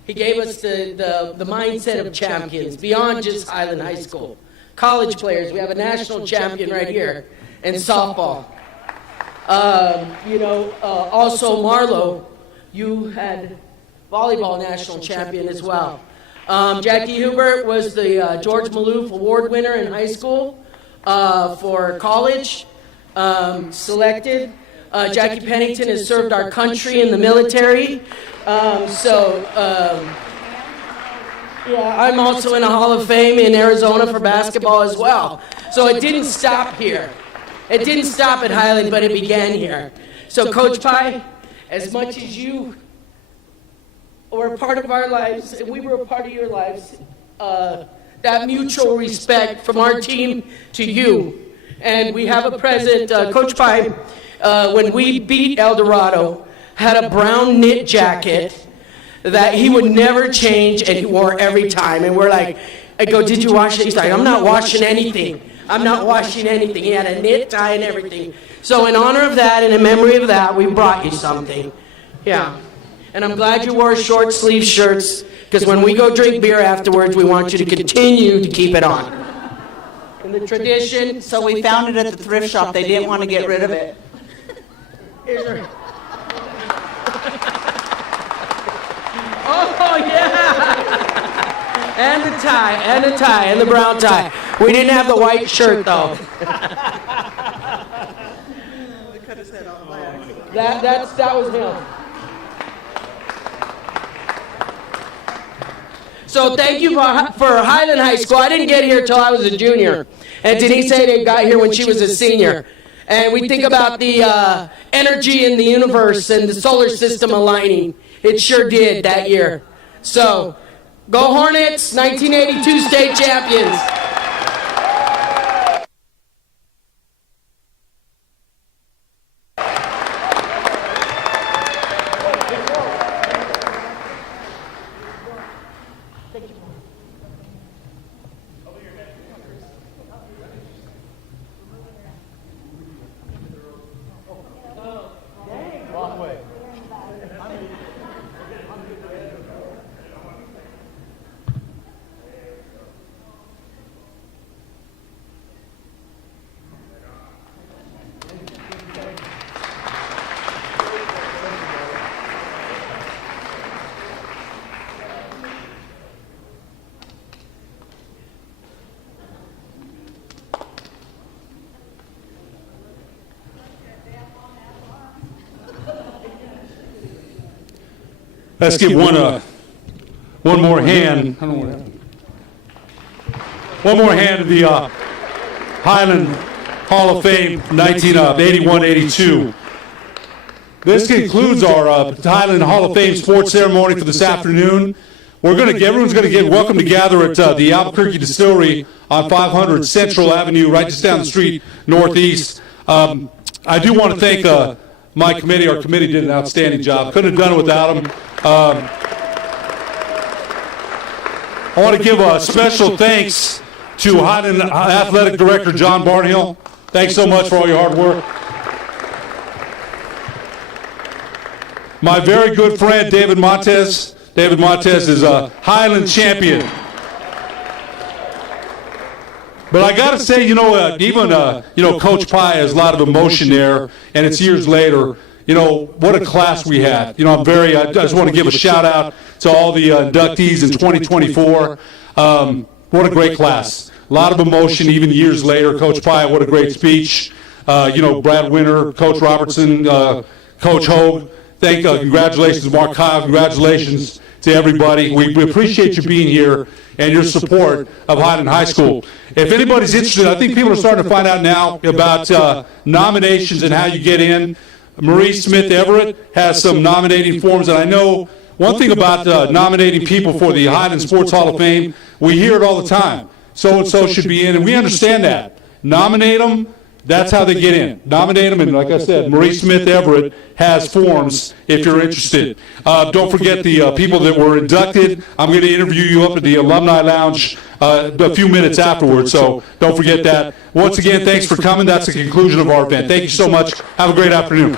He gave us the mindset of champions beyond just Highland High School. College players, we have a national champion right here in softball. Also Marlo, you had volleyball national champion as well. Jackie Hubert was the George Maloof Award winner in high school for college, selected. Jackie Pennington has served our country in the military. I'm also in a Hall of Fame in Arizona for basketball as well. So it didn't stop here. It didn't stop at Highland, but it began here. So Coach Pye, as much as you were a part of our lives, and we were a part of your lives, that mutual respect from our team to you. And we have a present, Coach Pye, when we beat El Dorado, had a brown knit jacket that he would never change, and he wore every time. And we're like, I go, did you wash it? He's like, I'm not washing anything. I'm not washing anything. He had a knit tie and everything. So in honor of that and in memory of that, we brought you something. Yeah. And I'm glad you wore short sleeve shirts, because when we go drink beer afterwards, we want you to continue to keep it on. And the tradition. So we found it at the thrift shop. They didn't want to get rid of it. Oh, yeah! And the tie, and the brown tie. We didn't have the white shirt, though. That was him. So thank you for Highland High School. I didn't get here till I was a junior. And Denise Hayden got here when she was a senior. And we think about the energy in the universe and the solar system aligning. It sure did that year. So, go Hornets, 1982 state champions. Let's give one more hand. One more hand to the Highland Hall of Fame 1981-82. This concludes our Highland Hall of Fame sports ceremony for this afternoon. Everyone's going to get welcome to gather at the Albuquerque Distillery on 500 Central Avenue, right just down the street, northeast. I do want to thank my committee. Our committee did an outstanding job. Couldn't have done it without them. I want to give a special thanks to Highland Athletic Director John Barnhill. Thanks so much for all your hard work. My very good friend David Montez. David Montez is a Highland champion. But I got to say, Coach Pye has a lot of emotion there, and it's years later. What a class we had. I just want to give a shout out to all the inductees in 2024. What a great class. A lot of emotion even years later. Coach Pye, what a great speech. Brad Winter, Coach Robertson, Coach Hogue. Congratulations, Mark Kyle. Congratulations to everybody. We appreciate you being here and your support of Highland High School. If anybody's interested, I think people are starting to find out now about nominations and how you get in. Marie Smith Everett has some nominating forms, and I know one thing about nominating people for the Highland Sports Hall of Fame, we hear it all the time. So-and-so should be in, and we understand that. Nominate them, That's how they get in. Nominate them, and like I said, Marie Smith Everett has forms if you're interested. Don't forget the people that were inducted. I'm going to interview you up at the Alumni Lounge a few minutes afterwards, so don't forget that. Once again, thanks for coming. That's the conclusion of our event. Thank you so much. Have a great afternoon.